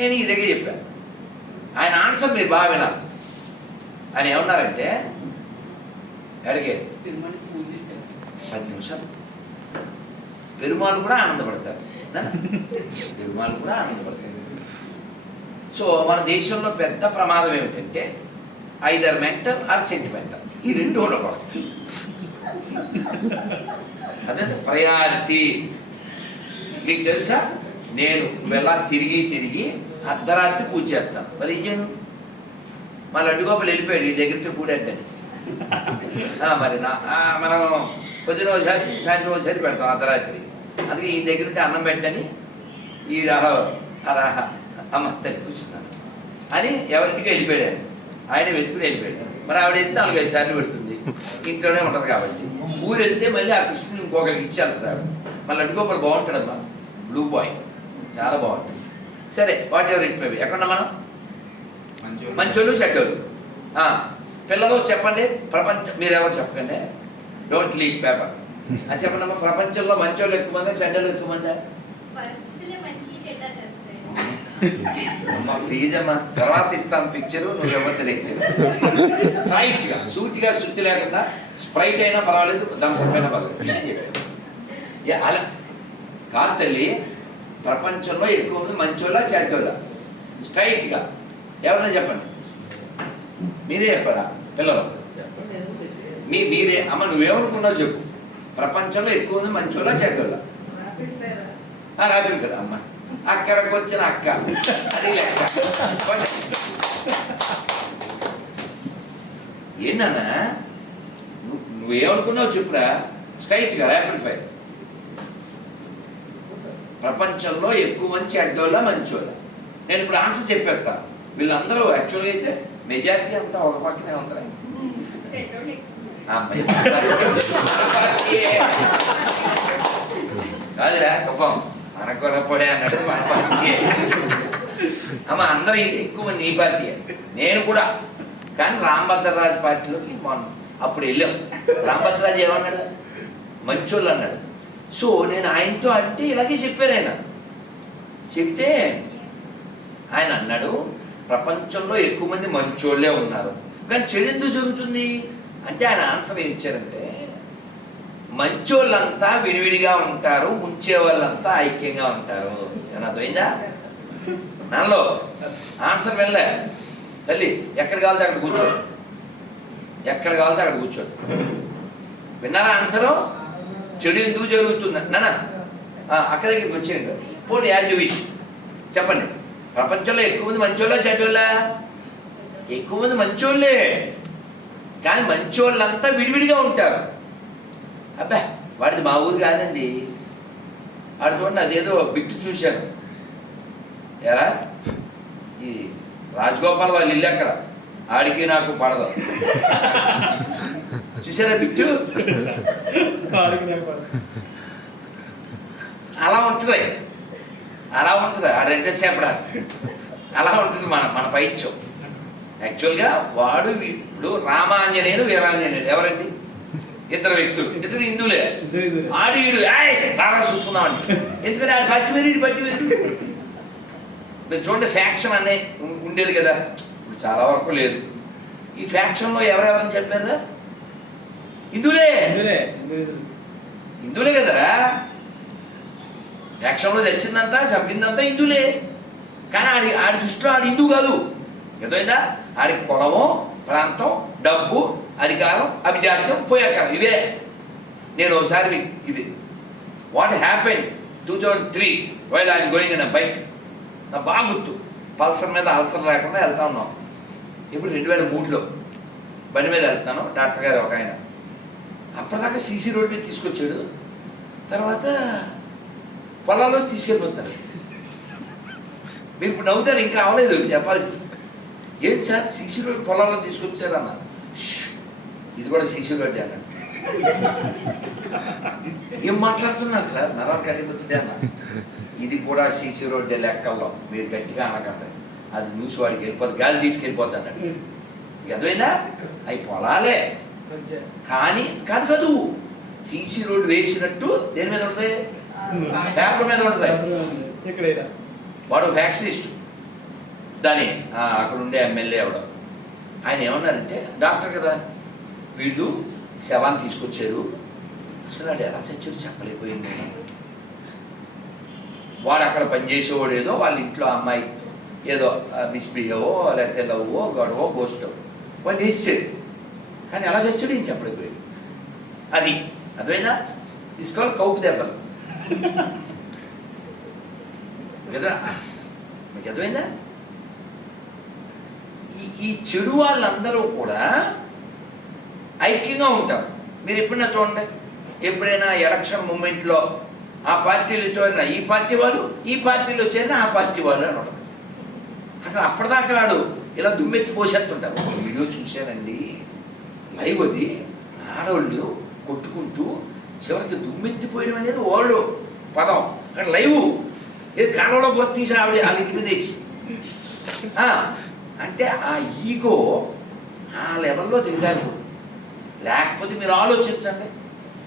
నేను ఈ దగ్గర చెప్పాను. ఆయన ఆన్సర్ మీరు బాగా వినాలి. ఆయన ఏమన్నారంటే అడిగారు 10 నిమిషాలు. పెరుమాళ్ళు కూడా ఆనందపడతారు, పెరుమాళ్ళు కూడా ఆనందపడతారు. సో మన దేశంలో పెద్ద ప్రమాదం ఏమిటంటే ఐదర్ మెంటల్ ఆర్ సెంటిమెంటల్, ఈ రెండు ఉండకూడదు. అదే ప్రయారిటీ. మీకు తెలుసా, నేను వెళ్ళా తిరిగి తిరిగి అర్ధరాత్రి పూజ చేస్తాను. మరి ఏం చేయను? మా లడ్డుగోపాలు వెళ్ళిపోయాడు, ఈ దగ్గరికి కూడేద్దని. మరి మనం పొద్దున ఒకసారి సాయంత్రం ఒకసారి పెడతాం అర్ధరాత్రి. అందుకే ఈ దగ్గర ఉంటే అన్నం పెట్టని ఈడ అరాహ అమ్మ తల్లి కూర్చున్నాను అని ఎవరింటికి వెళ్ళిపోయాడు. ఆయన వెతుకుని వెళ్ళిపోయాడు. మరి ఆవిడ అయితే 4-5 సార్లు పెడుతుంది, ఇంట్లోనే ఉంటుంది కాబట్టి. ఊరు వెళ్తే మళ్ళీ ఆ కృష్ణుని ఇంకొకరికి ఇచ్చి వెళ్తుంది ఆవిడ. మళ్ళీ లడ్డుగోపాలు బాగుంటాడమ్మా, బ్లూ బాయ్, చాలా బాగుంటుంది. సరే, వాట్ ఎవర్ ఇట్ మేబీ. ఎక్కడ మనం మంచోళ్ళు చెడ్డోళ్ళు. పిల్లలు చెప్పండి, ప్రపంచం మీరెవరు చెప్పకండి, డోంట్ లీక్ పేపర్ అని చెప్పండి అమ్మా. ప్రపంచంలో మంచోళ్ళు ఎక్కువ మందా చెడ్డలు ఎక్కువ మందా? అమ్మా ప్లీజ్ అమ్మా, తర్వాత ఇస్తాను పిక్చరు, నువ్వు ఎవరితో లెక్చర్. రైట్గా సూటిగా శుద్ధి లేకుండా స్ప్రైట్ అయినా పర్వాలేదు, థమ్సప్ అయినా పర్వాలేదు, విషయం చెప్పాను. అలా కాదు తల్లి, ప్రపంచంలో ఎక్కువ మంది మంచోళ్ళ చెడ్డోళ్ళ? స్ట్రైట్గా ఎవరైనా చెప్పండి. మీరే చెప్పరా పిల్లలు? మీరే అమ్మ, నువ్వేమనుకున్నావు చెప్పు. ప్రపంచంలో ఎక్కువ మంది మంచోళ్ళ చెడ్డోళ్ళ? Rapid fire. అమ్మ అక్కడికి వచ్చిన అక్క, అది లెక్క. ఏంటన్నా నువ్వేమనుకున్నావు చెప్పురా, స్ట్రైట్గా ర్యాపిడ్ ఫైర్. ప్రపంచంలో ఎక్కువ మంది చెడ్డోళ్ళ మంచోళ్ళ? నేను ఇప్పుడు ఆన్సర్ చెప్పేస్తా. వీళ్ళందరూ యాక్చువల్గా అయితే మెజారిటీ అంతా ఒక పక్కనే ఉంటారు. కాదురా గొప్పం, మనకొలపడే అన్నాడు మన పార్టీ. అమ్మ అందరూ ఇది ఎక్కువ మంది ఈ పార్టీ, నేను కూడా. కానీ రాంభద్రరాజు పార్టీలోకి మనం అప్పుడు వెళ్ళాం. రాంభద్రరాజు ఏమన్నాడు? మంచోళ్ళు అన్నాడు. సో నేను ఆయనతో అంటే ఇలాగే చెప్పారు. ఆయన చెప్తే ఆయన అన్నాడు, ప్రపంచంలో ఎక్కువ మంది మంచోళ్ళే ఉన్నారు, కానీ చెడు ఎందుకు జరుగుతుంది అంటే ఆయన ఆన్సర్ ఏం ఇచ్చారంటే, మంచోళ్ళంతా విడివిడిగా ఉంటారు, ముంచే వాళ్ళంతా ఐక్యంగా ఉంటారు. ఏమన్నా అర్థమైందా? నాలో ఆన్సర్ వెళ్ళే తల్లి, ఎక్కడ కావాలితే అక్కడ కూర్చో, ఎక్కడ కావాలితే అక్కడ కూర్చో. విన్నారా ఆన్సరు? చెడు ఎందుకు జరుగుతుంది నాన్న? అక్క దగ్గరికి వచ్చేయండి. పోనీ యాజ్ యూ విష్ చెప్పండి. ప్రపంచంలో ఎక్కువ మంది మంచోళ్ళ చెడ్డోళ్ళ? ఎక్కువ మంది మంచోళ్ళే, కానీ మంచోళ్ళంతా విడివిడిగా ఉంటారు. అబ్బా వాడిది మా ఊరు కాదండి. వాడు చూడండి, అదేదో బిట్టు చూశాను. ఎరా ఈ రాజగోపాల్ వాళ్ళ ఇల్లు ఎక్కడ, ఆడికి నాకు పడదు. చూసారా బిట్టు? అలా ఉంటుంది, అలా ఉంటుంది. ఆడంటే చెప్పడానికి అలా ఉంటుంది మన పైత్యం. యాక్చువల్గా వాడు ఇప్పుడు రామాంజనేయుడు వీరాంజనేయుడు ఎవరండి? ఇద్దరు వ్యక్తులు, ఇద్దరు హిందువులే. ఆడి వీడు బాగా చూసుకున్నామండి, ఎందుకంటే ఆడు పట్టి వేరు పట్టి వేరు. మీరు చూడండి, ఫ్యాక్షన్ అనే ఉండేది కదా, ఇప్పుడు చాలా వరకు లేదు. ఈ ఫ్యాక్షన్లో ఎవరెవరని చెప్పారా? హిందువులే, హిందువులే కదరా. ఫ్యాక్షన్లో చచ్చిందంతా చంపిందంతా హిందువులే, కానీ ఆడి దృష్టిలో ఆడి హిందువు కాదు. ఎంతైందా? ఆడి కులము, ప్రాంతం, డబ్బు, అధికారం, అభిజాత్యం, పోయాకారం, ఇవే. నేను ఒకసారి ఇది what happen 2003 while I'm going in a bike. నా బాగా గుర్తు, పల్సర్ మీద అల్సర్ లేకుండా వెళ్తా ఉన్నాం. ఇప్పుడు 2003లో బండి మీద వెళ్తున్నాను. డాక్టర్ గారు ఒక ఆయన అప్పటిదాకా సీసీ రోడ్ మీద తీసుకొచ్చాడు, తర్వాత పొలాల్లో తీసుకెళ్ళిపోతున్నారు. మీరు ఇప్పుడు నవ్వుతారు, ఇంకా అవ్వలేదు చెప్పాల్సింది. ఏంటి సార్ సీసీ రోడ్ పొలాల్లో తీసుకొచ్చారు అన్నారు. ఇది కూడా సీసీ రోడ్డే అన్నాడు. ఏం మాట్లాడుతున్నారు సార్, నరాలు కలిగిపోతుంది అన్న. ఇది కూడా సీసీ రోడ్డే లెక్కల్లో, మీరు గట్టిగా అనకండి, అది న్యూస్ వాడికి వెళ్ళిపోతుంది, గాలి తీసుకెళ్ళిపోద్ది అన్నాడు. అర్థమైందా? అవి పొలాలే, కానీ కాదు కాదు సీసీ రోడ్డు వేసినట్టు దేని మీద ఉంటుంది? పేపర్ మీద ఉంటుంది. వాడు ఫ్యాక్షనిస్ట్, దాని అక్కడ ఉండే ఎమ్మెల్యే ఎవడో ఆయన ఏమన్నారంటే, డాక్టర్ కదా వీళ్ళు శవాన్ని తీసుకొచ్చారు, అసలు వాడు ఎలా చచ్చారు చెప్పలేకపోయింది. వాడు అక్కడ పనిచేసేవాడు ఏదో వాళ్ళ ఇంట్లో అమ్మాయి ఏదో మిస్బిహేవో లేకపోతే లవ్వో గొడవో గోస్టో వాడు ఇచ్చారు, కానీ ఎలా చచ్చాడు ఏం చెప్పలేకపోయాడు. అది అర్థమైందా? తీసుకోవాలి కౌకు దెబ్బలు కదా, మీకు అర్థమైందా? ఈ చెడు వాళ్ళందరూ కూడా ఐక్యంగా ఉంటారు. మీరు ఎప్పుడైనా చూడండి, ఎప్పుడైనా ఎలక్షన్ మూమెంట్లో ఆ పార్టీలు చేరిన ఈ పార్టీ వాళ్ళు, ఈ పార్టీలో చేరిన ఆ పార్టీ వాళ్ళు అని ఉంటుంది. అసలు అప్పటిదాకా వాడు ఇలా దుమ్మెత్తి పోసేస్తుంటారు. ఒక వీడియో చూశానండి లైవ్, అది ఆడవాళ్ళు కొట్టుకుంటూ చివరికి దుమ్మెత్తిపోయడం అనేది వాళ్ళు పదం అక్కడ లైవ్, ఏది కాలంలో బొత్త తీసి ఆవిడ వాళ్ళ ఇంటి మీద వేసింది. అంటే ఆ ఈగో ఆ లెవెల్లో దిగజారి. లేకపోతే మీరు ఆలోచించండి,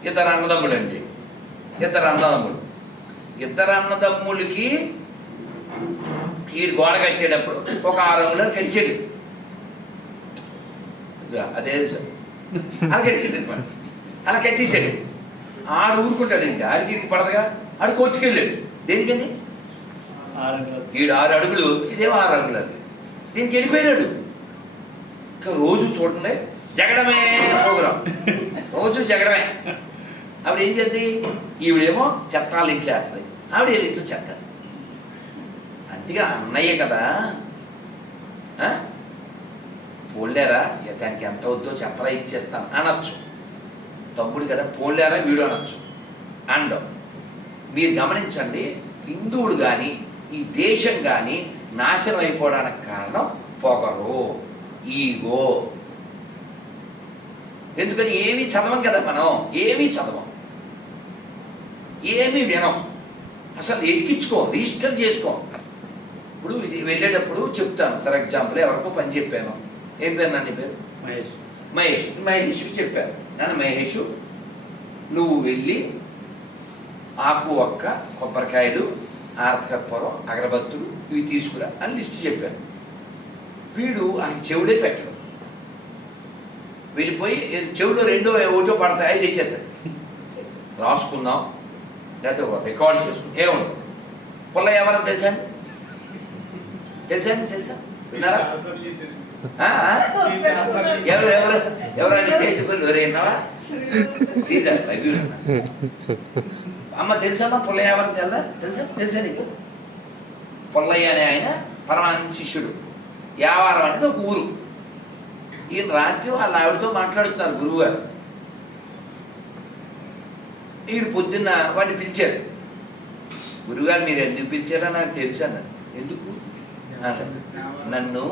ఇద్దరు అన్నదమ్ములు అండి, ఇద్దరు అన్నదమ్ములకి వీడు గోడ కట్టేటప్పుడు ఒక 6 అంగుళాలు కడిచాడు, అదే అలా కట్టింది అనమాట. అలా కట్టేశాడు. ఆడు ఊరుకుంటాడండి, ఆడికి పడదుగా, ఆడు కోర్టుకెళ్ళాడు. దేనికండి? వీడు 6 అడుగులు, ఇదేమో 6 అంగుళాలు, దీనికి వెళ్ళిపోయాడు. ఇంకా రోజు చూడండి జగడమే ప్రోగ్రాం, రోజు జగడమే. ఆవిడ ఏం చేద్ది? ఈవిడేమో చెత్తాలు ఇంట్లో వేస్తుంది, ఆవిడ ఇంట్లో చెత్త. అంతేగా అన్నయ్య కదా, పోలేరా దానికి ఎంత వద్దో చెప్పరా ఇచ్చేస్తాను అనొచ్చు. తమ్ముడు కదా పోలేరా వీడు అనొచ్చు. అండ్ మీరు గమనించండి, హిందువులు కానీ ఈ దేశం కానీ నాశనం అయిపోవడానికి కారణం పొగరు, ఈగో. ఎందుకని ఏమీ చదవం కదా, మనం ఏమీ చదవం, ఏమీ వినం, అసలు ఎక్కించుకోం, రిజిస్టర్ చేసుకోం. ఇప్పుడు వెళ్ళేటప్పుడు చెప్తాను, ఫర్ ఎగ్జాంపుల్ ఎవరికో పని చెప్పాను, ఏం పేరు నాన్న పేరు? మహేష్కి చెప్పాను, నాన్న మహేష్ నువ్వు వెళ్ళి ఆకు ఒక్క కొబ్బరికాయలు ఆరతకర్పూరం అగరబత్తులు ఇవి తీసుకురా అని లిస్టు చెప్పాను. వీడు ఆయన చెవుడే పెట్టడు, వెళ్ళిపోయి చెవులో 2 ఒకటో పడతాయి, అది తెచ్చేద్దాం, రాసుకుందాం లేకపోతే రికార్డ్ చేసుకుందాం. ఏముండదు. పుల్లయ్య ఎవరని తెలుసా? విన్నారా? ఎవరండి చేతి పనులు ఎవరైనావా? అమ్మ తెలుసమ్మా పుల్లయ్య ఎవరిని తెలుసా నీకు? పుల్లయ్య అనే ఆయన పరమానంద శిష్యుడు. యావారం అనేది ఒక ఊరు. ఈయన రాత్రి వాళ్ళ ఆవిడతో మాట్లాడుతున్నారు గురువుగారు. వీడు పొద్దున్న వాడిని పిలిచారు. గురువుగారు మీరు ఎందుకు పిలిచారో నాకు తెలుసు అన్నాడు. ఎందుకు? నన్ను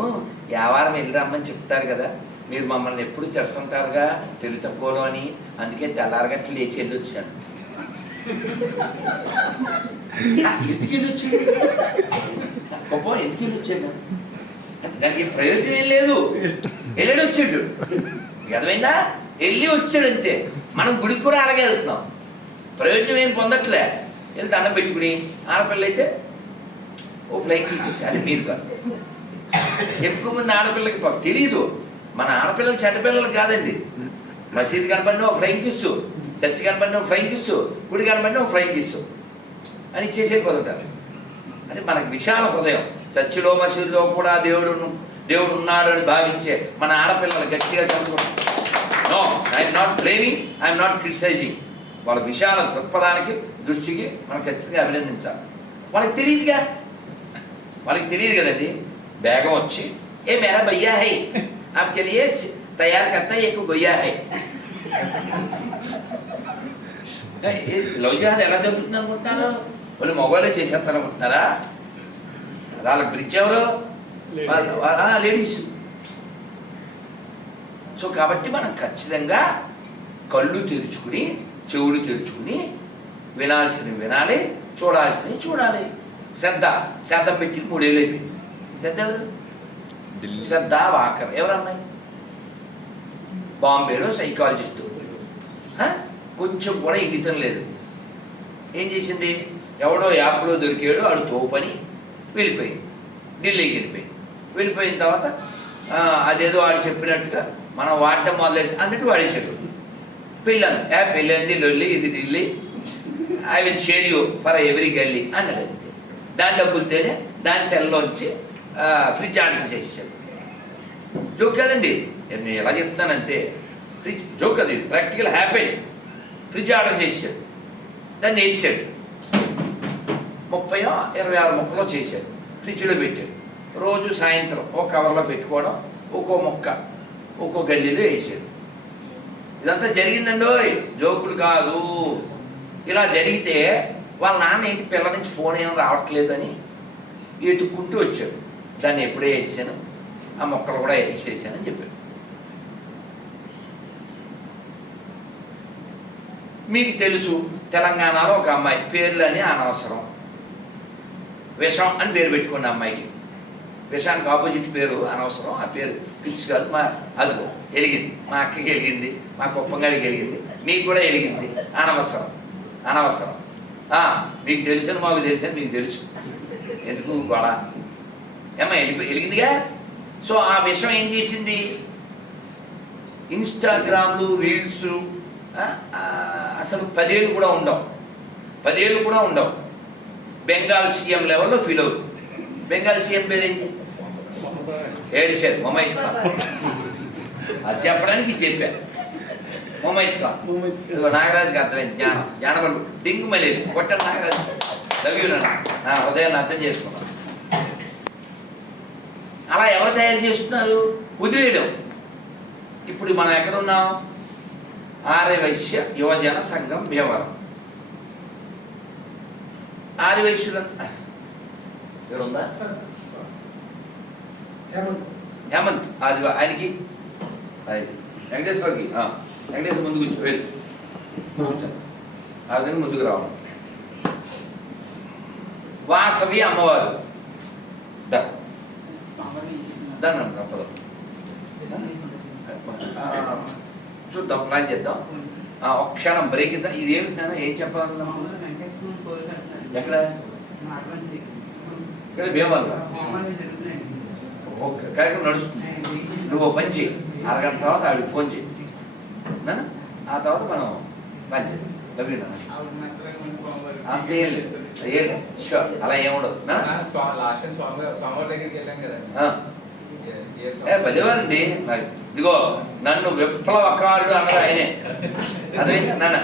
యావారం వెళ్ళి రమ్మని చెప్తారు కదా, మీరు మమ్మల్ని ఎప్పుడు తిడుతుంటారుగా తెలుగు తక్కువలో అని, అందుకే తెల్లారగట్టు లేచి వెళ్ళి వచ్చాను. ఎందుకు వెళ్ళి వచ్చాడు గొప్ప? ఎందుకు వెళ్ళి వచ్చాడు? దానికి ప్రయోజనం ఏం లేదు, వెళ్ళాడు వచ్చాడు. అర్థమైందా? వెళ్ళి వచ్చాడు అంతే. మనం గుడికి కూడా అలాగే వెళ్తున్నాం, ప్రయోజనం ఏం పొందట్లే. వెళ్ళి దండం పెట్టుకుని, ఆడపిల్ల అయితే ఓ ఫ్లైట్ తీసేసి, అది మీరు కాదు. ఎక్కువ మంది ఆడపిల్లకి తెలీదు. మన ఆడపిల్లలు చెడ్డపిల్లలు కాదండి. మసీదు కనపడిన ఒక ఫ్లైంగ్ కిస్సు, చర్చి కనపడిన ఒక ఫ్లైంగ్ కిస్సు, గుడి కనపడిన ఒక ఫ్లైంగ్ కిస్సు అని చేసేపోతుంటారు. అంటే మనకు విశాల హృదయం. చర్చిలో మసీదులో కూడా దేవుడు ఉన్నాడు అని భావించే మన ఆడపిల్లలు గట్టిగా చదువుకుంటాం. No, I'm not blaming, I'm not criticising. వాళ్ళ విశాల దృక్పథానికి దృష్టికి మనం ఖచ్చితంగా అభినందించాలి. వాళ్ళకి తెలియదు కదండి. బేగం వచ్చి ఏ మేరా భయ్యా హై आपके लिए तैयार करता है, एक गोया है. లవ్ జిహాద్ ఎలా జరుగుతుంది అనుకుంటున్నారు? వాళ్ళు మగవాళ్ళే చేసేస్తారు అనుకుంటున్నారా? వాళ్ళకి బ్రిడ్జ్ ఎవరు? లేడీస్. సో కాబట్టి మనం ఖచ్చితంగా కళ్ళు తెరుచుకుని, చెవులు తెరుచుకుని, వినాల్సినవి వినాలి, చూడాల్సినవి చూడాలి. శ్రద్ధ పెట్టి 3 ఏళ్ళు అయిపోయింది. శ్రద్ధ ఎవరు? శ్రద్ధ వాకర్ ఎవరమ్మాయి? బాంబేలో సైకాలజిస్టు. కొంచెం కూడా ఇంగితం లేదు. ఏం చేసింది? ఎవడో యాప్లో దొరికాడు, ఆడు తోపని వెళ్ళిపోయింది, ఢిల్లీకి వెళ్ళిపోయింది. వెళ్ళిపోయిన తర్వాత అదేదో వాడు చెప్పినట్టుగా మనం వాడటం మొదలైంది అన్నట్టు వాడేసాడు. పెళ్ళాను పెళ్ళింది లొల్లి ఇది Delhi, I will share you for every గల్లీ అన్నాడు. అంతే దాని డబ్బులతోనే దాని సెల్లోంచి ఫ్రిడ్జ్ ఆర్డర్ చేసేసాడు. జోక్ కదండి, నేను ఎలా చెప్తున్నాను అంతే, ఫ్రిడ్జ్ జోక్ అది ప్రాక్టికల్ హ్యాపీ. ఫ్రిడ్జ్ ఆర్డర్ చేసాడు, దాన్ని వేసాడు, 30-26 ముక్కలో చేశాడు, ఫ్రిడ్జ్లో పెట్టాడు. రోజు సాయంత్రం ఒక కవర్లో పెట్టుకోవడం, ఒక్కో ముక్క ఒక్కో గల్లీలో వేసాడు. ఇదంతా జరిగిందండో, జోకులు కాదు. ఇలా జరిగితే వాళ్ళ నాన్న ఏంటి పిల్లల నుంచి ఫోన్ ఏం రావట్లేదు అని ఎత్తుక్కుంటూ వచ్చాడు. దాన్ని ఎప్పుడే వేసాను, ఆ మొక్కలు కూడా వేసేసానని చెప్పాడు. మీకు తెలుసు తెలంగాణలో ఒక అమ్మాయి, పేర్లు అని అనవసరం, విషం అని పేరు పెట్టుకున్న అమ్మాయికి, విషానికి ఆపోజిట్ పేరు అనవసరం, ఆ పేరు పిచ్చి కాదు. మా అదిగో వెలిగింది, మా అక్కకి వెలిగింది, మా కుప్పంగాడికి వెలిగింది, మీకు కూడా వెలిగింది. అనవసరం అనవసరం. మీకు తెలుసని మాకు తెలుసని మీకు తెలుసు, ఎందుకు గొడవ? ఏమ్మా వెలిగిందిగా. సో ఆ విషయం ఏం చేసింది, ఇన్స్టాగ్రామ్లు రీల్స్ అసలు 10 ఏళ్ళు కూడా ఉండవు, 10 ఏళ్ళు కూడా ఉండవు. బెంగాల్ సీఎం లెవెల్లో ఫీల్ అవుతుంది. బెంగాల్ సీఎం పేరేంటి? ఏడిశారు, మొమైత్ ఖాన్. అది చెప్పడానికి చెప్పారు, మొమైత్ ఖాన్. నాగరాజుకి అర్థమైంది, జ్ఞానబలు డింగు మళ్ళీ కొట్ట నాగరాజు లవ్యూనా నా హృదయాన్ని అర్థం చేసుకున్నాను. అలా ఎవరు తయారు చేస్తున్నారు? వదిలేయడం. ఇప్పుడు మనం ఎక్కడున్నాం? ఆర్యవైశ్య యువజన సంఘం భీమవరం. ఆర్యవైశ్యుల ఎవరుందా? హేమంత్, అది ఆయనకి వెంకటేశ్వరకి, వెంకటేశ్వర ముందు కూర్చో, వెళ్ళి ఆ విధంగా ముందుకు రావడం. వాసవి అమ్మవారు దాన్ని తప్పదు, చూద్దాం, ప్లాన్ చేద్దాం. ఒక క్షణం బ్రేక్ ఇద్దాం. ఇదేమిటి నాన్న, ఏం చెప్పాలన్నా? ఎక్కడ? ఇక్కడ భీమవరం. ఓకే, కార్యక్రమం నడుస్తుంది. నువ్వు పని చేయి, అరగంట తర్వాత ఆవిడకి ఫోన్ చేయి, ఆ తర్వాత మనం ప్లాన్ చేద్దాం. లవ్యూ నాన్న. అంతే ఏం లేదు, ఏం లేదు, షూర్, అలా ఏముండదు. పదివారండి. ఇదిగో నన్ను విప్లవకారుడు అన్నది ఆయనే. అదైతే నాన్న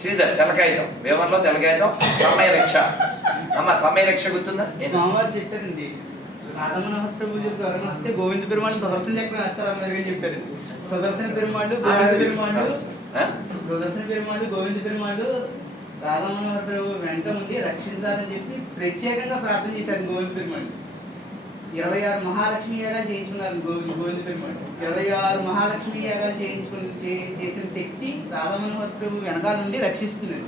శ్రీధర్ తెల్లకాయితం, భీమవరంలో తెల్లకాయితం, తమ్మయ్య రక్ష. అమ్మ తమ్మయ్య రక్ష గుర్తుందా? చెప్పారండి, రాధమనోహర్ ప్రభుజీ ఎవరైనా వస్తే గోవింద పెరుమాళ్ళు సుదర్శన చక్రం వేస్తారని చెప్పారు. సుదర్శన పెరుమాళ్ళు గోవింద పెరుమాళ్ళు రాధమనోహర్ ప్రభు వెంట ఉండి రక్షించాలని చెప్పి ప్రత్యేకంగా ప్రార్థన చేశారు గోవింద పెరుమాళ్ళు. 26 మహాలక్ష్మి యాగాలు చేయించుకున్నారు గోవింద పెరుమాళ్ళు. 26 మహాలక్ష్మి యాగాలు చేసిన శక్తి రాధమనోహర్ ప్రభు వెనకాల నుండి రక్షిస్తున్నారు.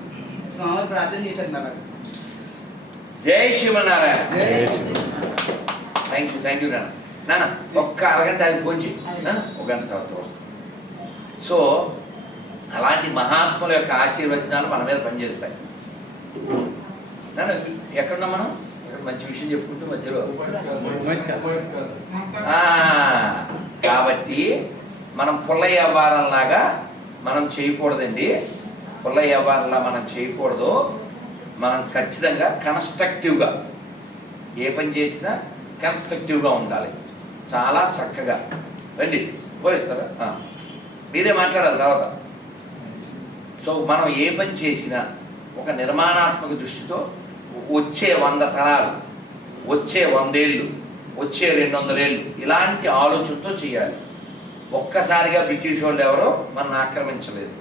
స్వామి ప్రార్థన చేశారు నాకు. జై శివనారాయణ. థ్యాంక్ యూ నాన్న. నాన్న ఒక్క అరగంట ఆయన ఫోన్ చేయి నాన్న, ఒక గంట తర్వాత వస్తాం. సో అలాంటి మహాత్ముల యొక్క ఆశీర్వచనాలు మన మీద పనిచేస్తాయి. నాన్న ఎక్కడున్నాం మనం? ఇక్కడ మంచి విషయం చెప్పుకుంటూ మధ్యలో. కాబట్టి మనం పుల్ల వ్యాపారంలాగా మనం చేయకూడదండి. పుల్ల వ్యాపారంలా మనం చేయకూడదు. మనం ఖచ్చితంగా కన్స్ట్రక్టివ్గా ఏ పని చేసినా కన్స్ట్రక్టివ్గా ఉండాలి. చాలా చక్కగా రండి, పోయిస్తారా? మీరే మాట్లాడాలి తర్వాత. సో మనం ఏ పని చేసినా ఒక నిర్మాణాత్మక దృష్టితో వచ్చే 100 తరాలు, వచ్చే 100 ఏళ్ళు, వచ్చే 200 ఏళ్ళు ఇలాంటి ఆలోచనతో చేయాలి. ఒక్కసారిగా బ్రిటిష్ వాళ్ళు ఎవరో మనల్ని ఆక్రమించలేదు,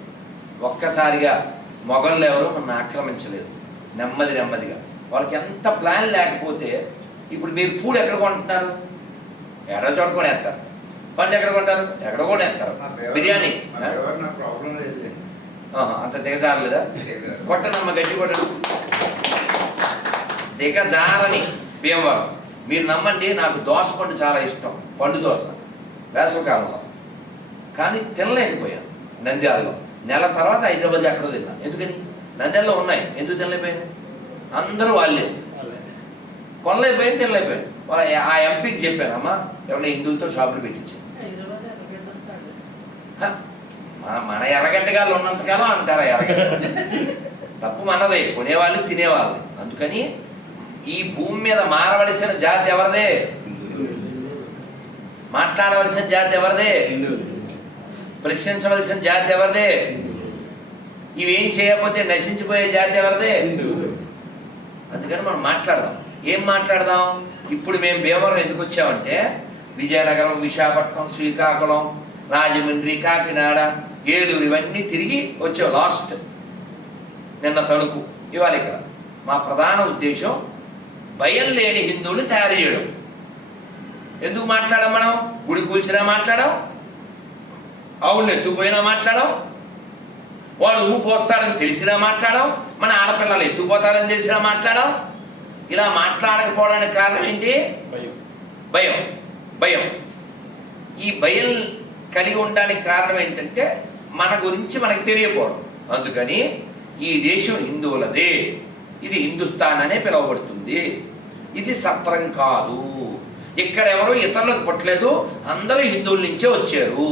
ఒక్కసారిగా మొఘళ్ళు ఎవరో మనల్ని ఆక్రమించలేదు. నెమ్మదిగా వాళ్ళకి ఎంత ప్లాన్ లేకపోతే, ఇప్పుడు మీరు పూలు ఎక్కడ కొంటున్నారు? ఎక్కడ చోట కొనేస్తారు. పండ్లు ఎక్కడ కొంటారు? ఎక్కడ కొనేస్తారు. బిర్యానీ అంత దిగజారలేదా? కొట్టనమ్మ, గట్టి కొట్టడం. దిగజారని భీమవరం. మీరు నమ్మండి, నాకు దోస పండు చాలా ఇష్టం, పండు దోశ వేసవకాలంలో. కానీ తినలేకపోయాను నంద్యాలలో. నెల తర్వాత హైదరాబాద్ ఎక్కడో తిన్నాను. ఎందుకని? నంద్యాలలో ఉన్నాయి, ఎందుకు తినలేకపోయాను? అందరూ వాళ్ళే. కొనలేకపోయింది, తినలేకపోయాడు. ఆ ఎంపీకి చెప్పానమ్మా ఎవరైనా హిందువులతో షాపులు పెట్టించాను. మన ఎర్రగడ్డగాళ్ళు ఉన్నంతకాలం అంటారా ఎర్రగడ్డ తప్పు మనదే, కొనేవాళ్ళు తినేవాళ్ళు. అందుకని ఈ భూమి మీద మారవలసిన జాతి ఎవరిదే? మాట్లాడవలసిన జాతి ఎవరిదే? ప్రశ్నించవలసిన జాతి ఎవరిదే? ఇవేం చేయకపోతే నశించిపోయే జాతి ఎవరిదే? అందుకని మనం మాట్లాడదాం. ఏం మాట్లాడదాం? ఇప్పుడు మేము భీమవరం ఎందుకు వచ్చామంటే విజయనగరం, విశాఖపట్నం, శ్రీకాకుళం, రాజమండ్రి, కాకినాడ, ఏలూరు ఇవన్నీ తిరిగి వచ్చాం. లాస్ట్ నిన్న తణుకు, ఇవాళ ఇక్కడ. మా ప్రధాన ఉద్దేశం భయం లేని హిందువులు తయారు చేయడం. ఎందుకు మాట్లాడాం? మనం గుడి కూల్చినా మాట్లాడాం, ఆవులను ఎత్తుకుపోయినా మాట్లాడాం, వాడు ఉమ్ము పోస్తాడని తెలిసినా మాట్లాడాం, మన ఆడపిల్లలు ఎత్తుకుపోతారని తెలిసినా మాట్లాడాం. ఇలా మాట్లాడకపోవడానికి కారణం ఏంటి? భయం. భయం. ఈ భయం కలిగి ఉండడానికి కారణం ఏంటంటే మన గురించి మనకి తెలియకపోవడం. అందుకని ఈ దేశం హిందువులదే, ఇది హిందుస్థాన్ అనే పిలువబడుతుంది, ఇది సత్రం కాదు, ఇక్కడ ఎవరు ఇతరులకు పుట్టలేదు, అందరూ హిందువుల నుంచే వచ్చారు.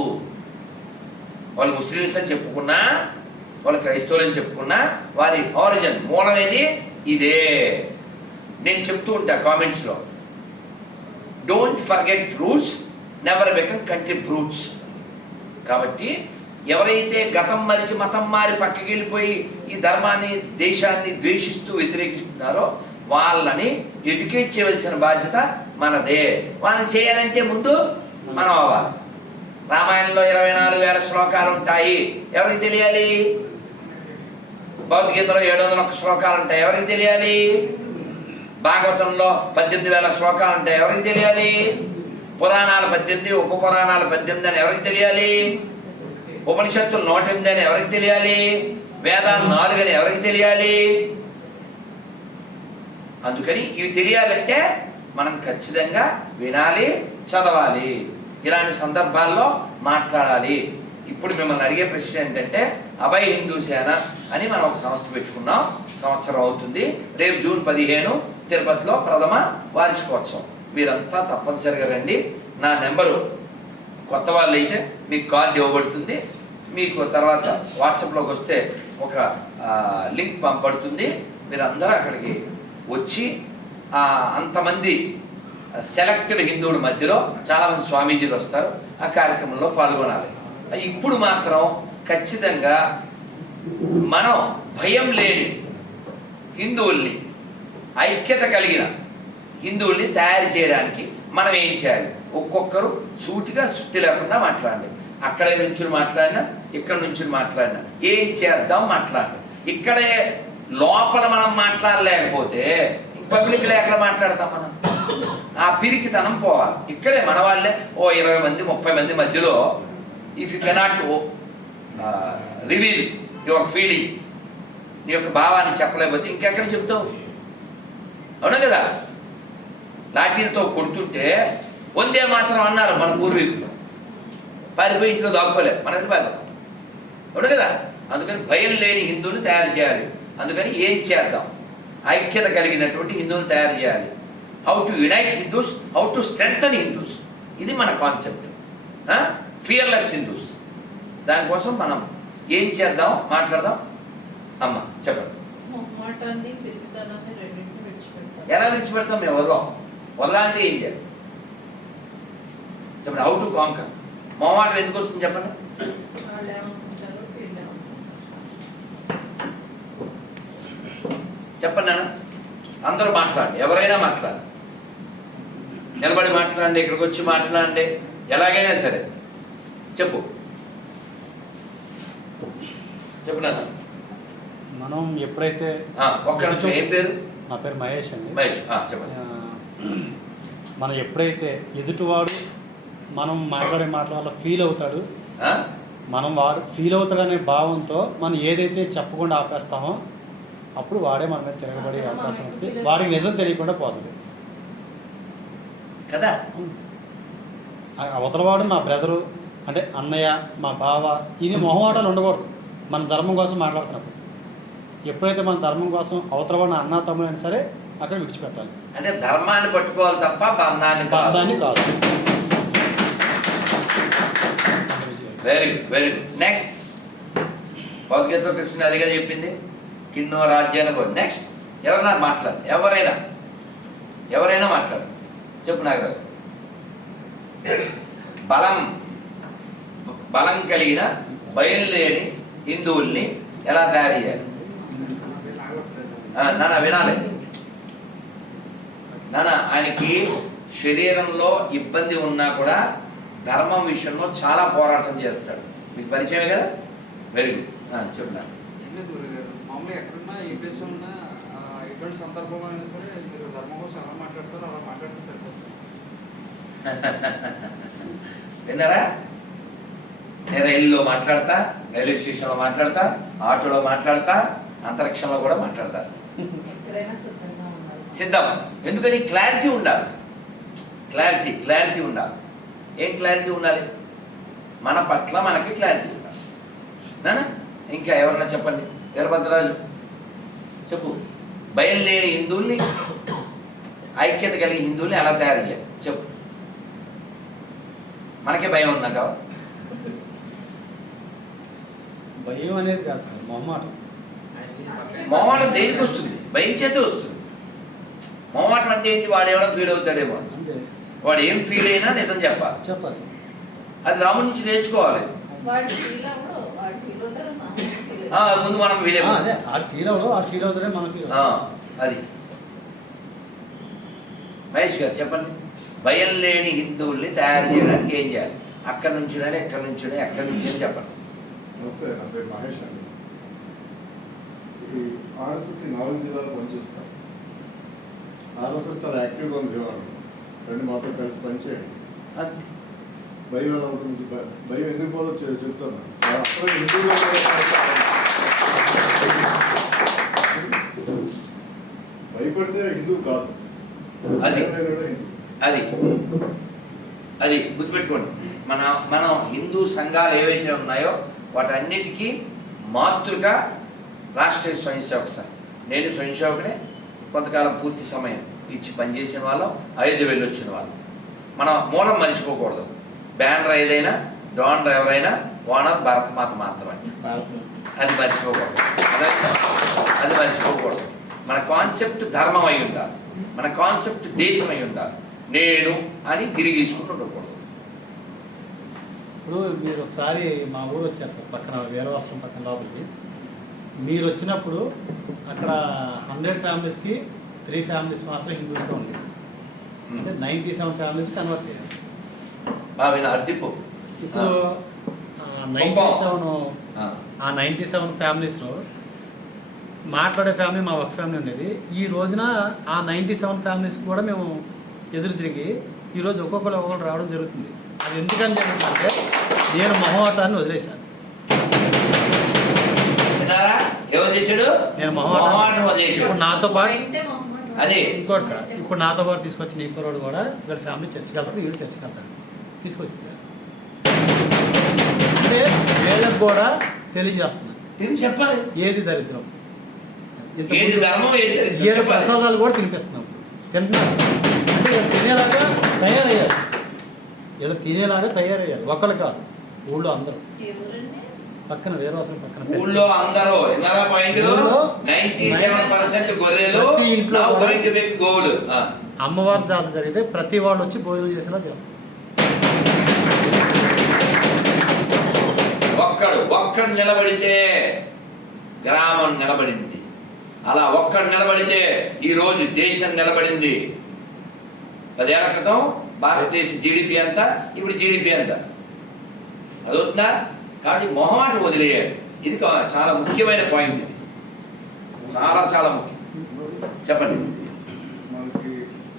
వాళ్ళు ముస్లిమ్స్ అని చెప్పుకున్నా, వాళ్ళు క్రైస్తవులు అని చెప్పుకున్నా, వారి ఆరిజిన్ మూలం ఏది? ఇదే. నేను చెప్తూ ఉంటా కామెంట్స్లో, don't forget roots, never become country brutes. కాబట్టి ఎవరైతే గతం మరిచి మతం మారి పక్కకి వెళ్ళిపోయి ఈ ధర్మాన్ని, దేశాన్ని ద్వేషిస్తూ వ్యతిరేకిస్తున్నారో వాళ్ళని ఎడ్యుకేట్ చేయవలసిన బాధ్యత మనదే. వాళ్ళని చేయాలంటే ముందు మనం అవ్వాలి. రామాయణంలో 24,000 శ్లోకాలు ఉంటాయి, ఎవరికి తెలియాలి? భగవద్గీతలో 701 శ్లోకాలు ఉంటాయి, ఎవరికి తెలియాలి? భాగవతంలో 18,000 శ్లోకాలు ఉంటాయి, ఎవరికి తెలియాలి? పురాణాలు 18, ఉప పురాణాలు 18 అని ఎవరికి తెలియాలి? ఉపనిషత్తులు 108 అని ఎవరికి తెలియాలి? వేదాలు 4 అని ఎవరికి తెలియాలి? అందుకని ఇవి తెలియాలంటే మనం ఖచ్చితంగా వినాలి, చదవాలి, ఇలాంటి సందర్భాల్లో మాట్లాడాలి. ఇప్పుడు మిమ్మల్ని అడిగే ప్రశ్న ఏంటంటే, అభయ హిందూ సేన అని మనం ఒక సంస్థ పెట్టుకున్నాం, సంవత్సరం అవుతుంది. రేపు జూన్ 15 తిరుపతిలో ప్రథమ వార్షికోత్సవం. మీరంతా తప్పనిసరిగా రండి. నా నెంబరు కొత్త వాళ్ళు అయితే మీకు కార్డు ఇవ్వబడుతుంది. మీకు తర్వాత వాట్సాప్లోకి వస్తే ఒక లింక్ పంపబడుతుంది. మీరందరూ అక్కడికి వచ్చి అంతమంది సెలెక్టెడ్ హిందువుల మధ్యలో చాలామంది స్వామీజీలు వస్తారు, ఆ కార్యక్రమంలో పాల్గొనాలి. ఇప్పుడు మాత్రం ఖచ్చితంగా మనం భయం లేని హిందువుల్ని, ఐక్యత కలిగిన హిందువుల్ని తయారు చేయడానికి మనం ఏం చేయాలి? ఒక్కొక్కరు సూటిగా సుత్తి లేకుండా మాట్లాడండి. అక్కడ నుంచి మాట్లాడినా, ఇక్కడ నుంచి మాట్లాడినా, ఏం చేద్దాం మాట్లాడండి. ఇక్కడే లోపల మనం మాట్లాడలేకపోతే పబ్లిక్లో ఎక్కడ మాట్లాడతాం మనం? ఆ పిరికితనం పోవాలి. ఇక్కడే మన వాళ్ళే 20 మంది 30 మంది మధ్యలో if you cannot reveal your feeling, నీ యొక్క భావాన్ని చెప్పలేకపోతే ఇంకెక్కడ చెప్తావు? అవునా కదా? లాఠీలతో కొడుతుంటే వందే మాత్రం అన్నారు మన పూర్వీకులు, పారిపోయి ఇంట్లో దాక్కోలేదు, మనది పారిపోతాం. అవును కదా? అందుకని భయం లేని హిందువుని తయారు చేయాలి. అందుకని ఏం చేద్దాం? ఐక్యత కలిగినటువంటి హిందువులు తయారు చేయాలి. How to unite Hindus, how to strengthen Hindus, ఇది మన కాన్సెప్ట్. Fearless Hindus. దానికోసం మనం ఏం చేద్దాం మాట్లాడదాం. అమ్మ చెప్పండి. ఎలా విడిచిపెడతాం? మేము వదలం అంటే ఏం చేయాలి చెప్పండి. How to conquer. మొహమాటం ఎందుకు వస్తుంది చెప్పండి. చెప్పండి నాన్న. అందరూ మాట్లాడండి, ఎవరైనా మాట్లాడండి, నిలబడి మాట్లాడండి, ఇక్కడికి వచ్చి మాట్లాడండి, ఎలాగైనా సరే చెప్పు. చెప్పు నాన్న. మనం ఎప్పుడైతే ఒక్క నిమిషం. ఏం పేరు? నా పేరు మహేష్ అండి. మహేష్ చెప్పండి. మనం ఎప్పుడైతే ఎదుటివాడు మనం మాట్లాడే మాటల వల్ల ఫీల్ అవుతాడు, మనం వాడు ఫీల్ అవుతాడనే భావంతో మనం ఏదైతే చెప్పకుండా ఆపేస్తామో అప్పుడు వాడే మన మీద తిరగబడే అవకాశం ఉంది. వాడికి నిజం తెలియకుండా పోతుంది కదా. అవతలవాడు నా బ్రదరు అంటే అన్నయ్య, మా బావ, ఇన్ని మొహమాటాలు ఉండకూడదు. మన ధర్మం కోసం మాట్లాడుతున్నప్పుడు ఎప్పుడైతే మన ధర్మం కోసం అవతలవాడు నా అన్న తమ్ముడు అయినా సరే అక్కడ విడిచిపెట్టాలి. అంటే ధర్మాన్ని పట్టుకోవాలి తప్ప బంధాన్ని బంధాన్ని కాదు. కాదు. Very good, very good. Next భగవద్గీతలో కృష్ణుడు అదిగా చెప్పింది, కిన్నో రాజ్యాన్ని కోరి. నెక్స్ట్ ఎవరన్నా మాట్లాడు, ఎవరైనా మాట్లాడు. చెప్పు నాగరాజు. బలం కలిగిన బయలుదేరి హిందువుల్ని ఎలా తయారు చేయాలి? నాన్న వినాలి నాన్న. ఆయనకి శరీరంలో ఇబ్బంది ఉన్నా కూడా ధర్మం విషయంలో చాలా పోరాటం చేస్తాడు. మీకు పరిచయమే కదా? Very good. చెప్పు నాన్న. మామూలుగా ఎక్కడున్నా ఏ ప్లేస్లో ఉన్నా ఎటువంటి సందర్భంలో అయినా సరే మీరు ధర్మం కోసం ఎలా మాట్లాడతారో అలా మాట్లాడితే సరిపోతుంది. విన్నారా? నేను రైల్లో మాట్లాడతా, రైల్వే స్టేషన్లో మాట్లాడతా, ఆటోలో మాట్లాడతా, అంతరిక్షంలో కూడా మాట్లాడతా. సిద్ధం. ఎందుకని? క్లారిటీ ఉండాలి. క్లారిటీ ఉండాలి. ఏం క్లారిటీ ఉండాలి? మన పట్ల మనకి క్లారిటీ ఉండాలి. నానా ఇంకా ఎవరన్నా చెప్పండి. వీరభద్రరాజు చెప్పు. బయలుదేరి హిందువుల్ని, ఐక్యత కలిగి హిందువుల్ని ఎలా తయారు చేయాలి చెప్పు. మనకే భయం ఉందంటావా? భయం అనేది కాదు సార్, మొహమాటం. మొహమాటం దేనికి వస్తుంది? భయం చేతే వస్తుంది. మొహమాటం అంటే ఏంటి? వాడు ఎవడో ఫీల్ అవుతాడేమో. అంతే. వాడు ఏం ఫీల్ అయినా నిజం చెప్పాలి. అది రాముడి నుంచి నేర్చుకోవాలి. ముందు మనం అదే ఆడు ఫీల్ అవుతాడే మన ఫీల్. అది మహేష్ గారు చెప్పండి. భయం లేని హిందువుల్ని తయారు చేయడానికి ఏం చేయాలి? అక్కడి నుంచి ఎక్కడి నుంచి అని చెప్పండి. నమస్తే, నా పేరు మహేష్ అండి. ఈ ఆర్ఎస్ఎస్ 4 జిల్లాలో పనిచేస్తాం. ఆర్ఎస్ఎస్ చాలా యాక్టివ్గా ఉంది వివరణ. రెండు మాతో కలిసి పనిచేయండి. భయం ఎలా ఉంటుంది? భయం ఎందుకు పోదో చెప్తాను. అసలు హిందువులో భయపడితే హిందూ కాదు. అది గుర్తుపెట్టుకోండి. మనం హిందూ సంఘాలు ఏవైతే ఉన్నాయో వాటన్నిటికీ మాతృగా రాష్ట్రీయ స్వయం సేవక సంఘం. నేను స్వయం సేవకునే. కొంతకాలం పూర్తి సమయం ఇచ్చి పనిచేసిన వాళ్ళం, అయోధ్య వెళ్ళి వచ్చిన వాళ్ళం. మన మూలం మర్చిపోకూడదు. బ్యానర్ ఏదైనా, డోనర్ ఎవరైనా, ఓనర్ భారతమాత మాత్రమే. అది మర్చిపోకూడదు. మన కాన్సెప్ట్ ధర్మం అయి ఉండాలి. మన కాన్సెప్ట్ దేశం అయి ఉండాలి. నేను అని తిరిగి తీసుకుంటూ ఉండకూడదు. ఇప్పుడు మీరు ఒకసారి మా ఊరు వచ్చారు సార్, పక్కన వీరవాసరం పక్కన లోపలికి. మీరు వచ్చినప్పుడు అక్కడ 100 ఫ్యామిలీస్కి 3 ఫ్యామిలీస్ మాత్రం హిందూస్గా ఉంది. అంటే 97 ఫ్యామిలీస్ కన్వర్ట్ అయ్యారు. ఇప్పుడు 97 ఫ్యామిలీస్లో మాట్లాడే ఫ్యామిలీ మా ఒక ఫ్యామిలీ ఉండేది. ఈ రోజున ఆ 97 ఫ్యామిలీస్కి కూడా మేము ఎదురు తిరిగి ఈరోజు ఒక్కొక్కరు రావడం జరుగుతుంది. అది ఎందుకని జరుగుతుందంటే నేను మొహమాటాన్ని వదిలేశాను. నేను మొహమాటం ఇప్పుడు నాతో పాటు ఇంకోటి సార్, ఇప్పుడు నాతో పాటు తీసుకొచ్చిన ఈ కుర్రోడు కూడా వీళ్ళ ఫ్యామిలీ చర్చికి వెళ్తాడు, వీళ్ళు చర్చికి వెళ్తాడు. తీసుకొచ్చేసారు. అంటే వీళ్ళకి కూడా తెలియజేస్తున్నాను, చెప్పాలి ఏది దరిద్రం. ఏడు ప్రసాదాలు కూడా తినిపిస్తున్నాం. తింటున్నారు అంటే వీళ్ళు తినేలాగా తయారయ్యారు. ఒకళ్ళు కాదు, ఊళ్ళో అందరూ. పక్కన వీరవాసరం పక్కన ఊళ్ళో అందరూ 97% గొర్రెలు గోవులు. అమ్మవారి జాతర జరిగితే ప్రతి వాళ్ళు వచ్చి భోజనం చేసేలా చేస్తారు. ఒక్కడు నిలబడితే గ్రామం నిలబడింది. అలా ఒక్కడు నిలబడితే ఈరోజు దేశం నిలబడింది. 10 ఏళ్ల క్రితం భారతదేశ జీడిపి ఎంత, ఇప్పుడు జీడిపి ఎంత అదవుతుందా? కాబట్టి మొహమాట వదిలేయాలి. ఇది చాలా ముఖ్యమైన పాయింట్. ఇది చాలా ముఖ్యం. చెప్పండి. మనకి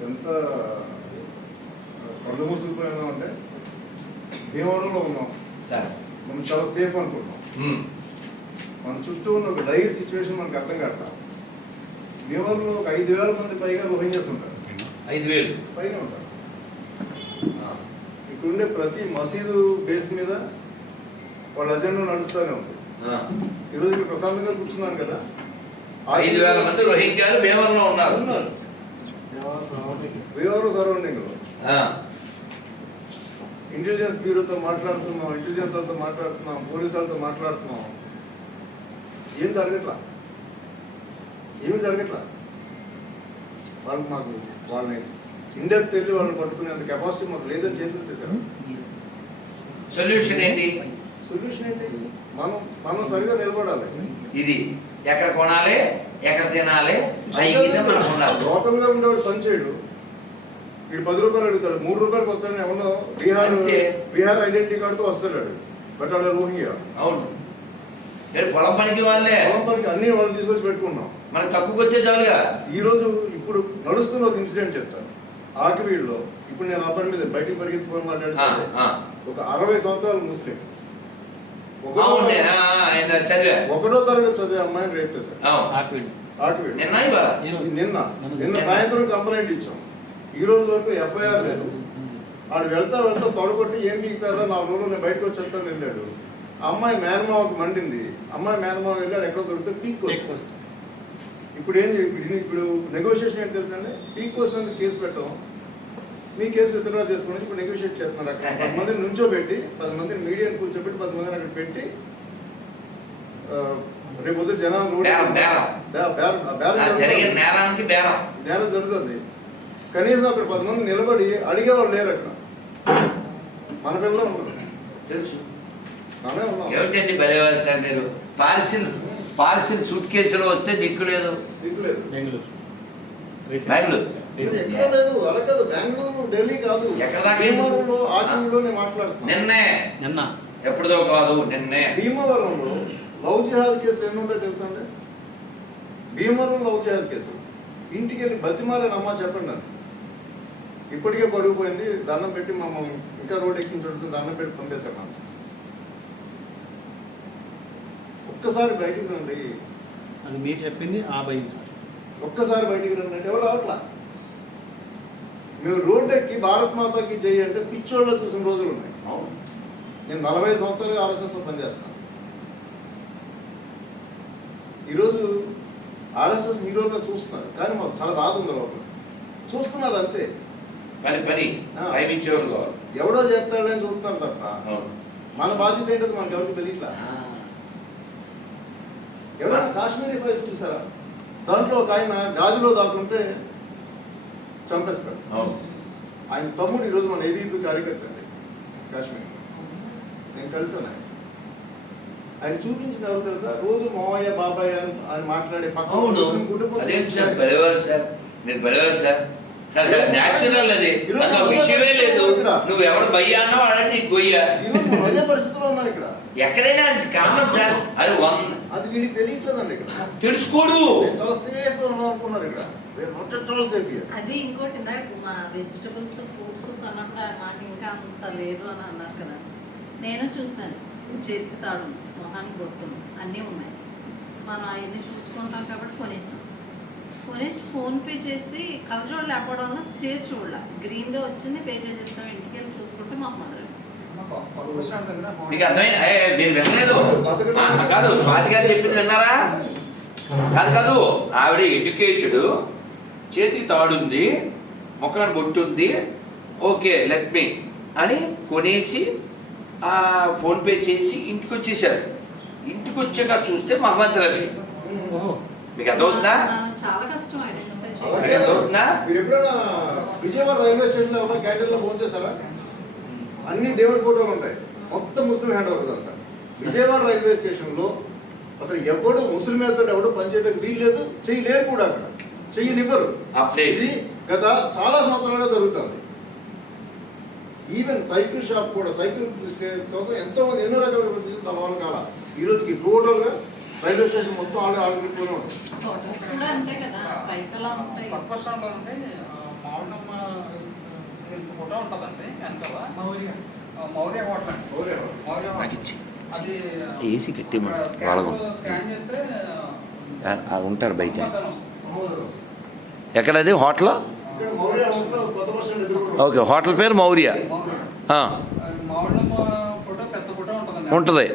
ఎంత కళ్ళు మూసుకుపోయినా అంటే దేవరంలో ఉన్నాం సరే, మనం చాలా సేఫ్ అనుకుంటున్నాం. మన చుట్టూ ఉన్న ఒక లైవ్ సిచ్యువేషన్ మనకు అర్థం కాదు. దేవరంలో ఒక 5,000 మంది పైగా రోహింగ్యాస్ ఉంటారు. 5,000 పైగా ఉంటారు. ఇక్కడుండే ప్రతి మసీదు బేస్ మీద వాళ్ళ అజెండా నడుస్తూనే ఉంది. ఈరోజు ఇక్కడ ప్రశాంతంగా కూర్చున్నాను కదా, 5,000 మంది రోహింగ్యాలు భీమవరంలో ఉన్నారు. భీమవరం సరౌండింగ్లో ఆ, ఇంటెలిజెన్స్ బ్యూరోతో మాట్లాడుతున్నాం, ఇంటెలిజెన్స్ వాళ్ళతో మాట్లాడుతున్నాం, పోలీసు వాళ్ళతో మాట్లాడుతున్నాం. ఏం జరగట్లా, ఏమి జరగట్లా. వాళ్ళు మాకు వాళ్ళని ఇండెప్త్ వెళ్ళి వాళ్ళని పట్టుకునేంత కెపాసిటీ మాకు లేదని చేతులు పెట్టేశారు. సొల్యూషన్ ఏంటి? సొల్యూషన్ ఏంటి? మనం సరిగా నిలబడాలి. ఇది ఎక్కడ కొనాలి, ఎక్కడ తినాలి, ఆ ఇంగితం మనకు ఉండాలి. లోకల్గా ఉండేవాడు పనిచేయడు, వీడు 10 రూపాయలు అడుగుతాడు, 3 రూపాయలకు వస్తాడని ఎవడో బీహార్ ఐడెంటిటీ కార్డుతో వస్తాడు. బట్ ఆడ రోహింగ్యా. అవును, మీరు పొలం పనికి వాళ్ళే, పొలం పనికి అన్ని వాళ్ళు తీసుకొచ్చి పెట్టుకున్నాం. మనకు తక్కువకి వచ్చే చాలుగా. ఈరోజు ఇప్పుడు నడుస్తున్న ఒక ఇన్సిడెంట్ చెప్తాను. ఆకివీడులో ఇప్పుడు నేను అబ్బాయి మీద బయటికి పరిగెత్తి ఫోన్ మాట్లాడితే ఒక 60 సంవత్సరాల ముస్లిం చదివా, 1వ తరగతి చదివే అమ్మాయిని రేప్ చేశారు. ఆకివీడు నిన్న సాయంత్రం కంప్లైంట్ ఇచ్చాం. ఈ రోజు వరకు ఎఫ్ఐఆర్ లేదు. వాడు వెళ్తా తొడగొట్టి ఏం పీకుతారా 4 రోజులు నేను బయటకు వచ్చి చెప్తాను వెళ్ళాడు. అమ్మాయి మేనమావకు మండింది. అమ్మాయి మేనమావ వెళ్ళాడు, ఎక్కడో దొరికితే పీక్ వస్తుంది. ఇప్పుడు నెగోషియేషన్ ఏంటి తెలుసండి? పీక్ వచ్చినందుకు కేసు పెట్టాం, మీ కేసు విత్డ్రా చేసుకోండి. ఇప్పుడు నెగోషియేట్ చేస్తున్నారు. అక్కడ 10 మందిని నుంచోబెట్టి 10 మందిని మీడియాని కూర్చోబెట్టి 10 మందిని అక్కడ పెట్టి రేపు పొద్దున జనాలు నేరం జరుగుతుంది. కనీసం అక్కడ 10 మంది నిలబడి అడిగేవాళ్ళు లేరు. అక్కడ మన పిల్లలు ఉండరు, తెలుసు. మనమే ఉన్నాం. ఏమిటండి బలేవారు సార్ మీరు? పాలసీలు సూట్ కేసులో వస్తే దిక్కు లేదు. బెంగళూరు ఎక్కడ లేదు, అలా కాదు. బెంగళూరు, ఢిల్లీ కాదు, భీమవరంలో ఆకివీడులో నేను మాట్లాడుతున్నాను. నిన్న ఎప్పుడుదో కాదు, నిన్నే భీమవరంలో లవ్ జిహాద్ కేసులు ఎన్ని ఉంటాయో తెలుసా అండి? భీమవరం లవ్ జిహాద్ కేసు ఇంటికి వెళ్ళి బతిమాలని అమ్మ చెప్పండి అని. ఇప్పటికే పడిపోయింది, దండం పెట్టి మమ్మల్ని ఇంకా రోడ్ ఎక్కించడం దండం పెట్టి పంపేశారు. నాకు ఒక్కసారి బయటికి రండి, అది మీరు చెప్పింది ఆ భయం సార్. ఒక్కసారి బయటికి రండి అంటే ఎవరు రావట్లా. మేము రోడ్డు ఎక్కి భారత్ మాతాకి జై అంటే పిచ్చోళ్ళ చూసిన రోజులు ఉన్నాయి. నేను 40 సంవత్సరాలుగా ఆర్ఎస్ఎస్లో పనిచేస్తున్నాను. ఈరోజు ఆర్ఎస్ఎస్ హీరోగా చూస్తున్నారు, కానీ మాకు చాలా బాధ ఉంది లోపల. చూస్తున్నారు అంతే, పని ఎవడో చెప్తాడని చూస్తున్నారు తప్ప మన బాధ్యత ఏంటో మనకు ఎవరికి తెలియట్లా. ఎవరైనా కాశ్మీరీ ఫైల్స్ చూసారా? దాంట్లో ఒక ఆయన గాజులో దాక్కుంటే చంపేస్తాడు. ఆయన తమ్ముడు ఈరోజు మన ఏబీపీ కార్యకర్త అండి కాశ్మీర్. నేను కలిసాను ఆయన చూపించిన ఎవరు తెలుసా? రోజు మావయ్య బాబాయ్ అని మాట్లాడే న్యాచురల్ అది, విషయమే లేదు. నువ్వు ఎవడు భయ్యా అన్నావు అనంటే నీకు గొయ్య. అదే పరిస్థితిలో ఉన్నాను ఇక్కడ. ఎక్కడైనా అది కామన్ సార్. అది వీడికి తెలియట్లేదండి. ఇక్కడ తెలుసుకోడు, చాలా సేఫ్ అనుకున్నారు. ఇక్కడ అది ఇంకోటి వెజిటబుల్స్ ఫ్రూట్స్ కొన్నప్పుడు నాకు ఇంకా అంత లేదు అని అన్నారు కదా. నేను చూసాను, చేతికి తాడు, మొహానికి బొట్టు అన్నీ ఉన్నాయి. మనం అవన్నీ చూసుకుంటాం కాబట్టి కొనేసి ఫోన్పే చేసి కలజోడు లేకపోవడం వల్ల చేసి చూడాల గ్రీన్గా వచ్చింది, పే చేసేస్తాం. ఇంటికి వెళ్ళి చూసుకుంటే మాకు మొదలు మీకు అర్థమైంది? మీరు వినలేదు కాదు, స్వాతి గారు చెప్పింది విన్నారా? కాదు, ఆవిడ ఎడ్యుకేటెడ్, చేతికి తాడుంది, మొక్కలను బొట్టుంది, ఓకే లెట్ మీ అని కొనేసి ఫోన్పే చేసి ఇంటికి వచ్చేసారు. ఇంటికి వచ్చాక చూస్తే మహమ్మద్ రఫీ. మీకు అర్థమవుతుందా? చాలా కష్టం. మీరు ఎప్పుడైనా విజయవాడ రైల్వే స్టేషన్ లో క్యాంటీన్ లో ఫోన్ చేస్తారా? అన్ని దేవుడి ఫోటోలు ఉంటాయి, మొత్తం ముస్లిం హ్యాండ్ ఓవర్ అంతా. విజయవాడ రైల్వే స్టేషన్ లో అసలు ఎవడు ముస్లిమేతడు ఎవడు పనిచేయడానికి వీల్లేదు, చెయ్యలేరు కూడా. అక్కడ చెయ్యనివ్వరు. ఇది గత చాలా సంవత్సరాలుగా జరుగుతుంది. ఈవెన్ సైకిల్ షాప్ కూడా సైకిల్ కోసం ఎంతో మంది ఎన్నో రకాల తలవాళ్ళ కాల ఈ రోజుకి టోటల్గా రైల్వే స్టేషన్ మొత్తం ఆగిపోయి ఉంటుంది. ఫోటో ఉంటుందండి వెనకాల, మౌర్య హోటల్ అండి. ఏసీ కట్టి స్కాన్ చేస్తే ఉంటారు బయట. ఎక్కడది హోటల్? ఓకే, హోటల్ పేరు మౌర్య. ఉంటుంది,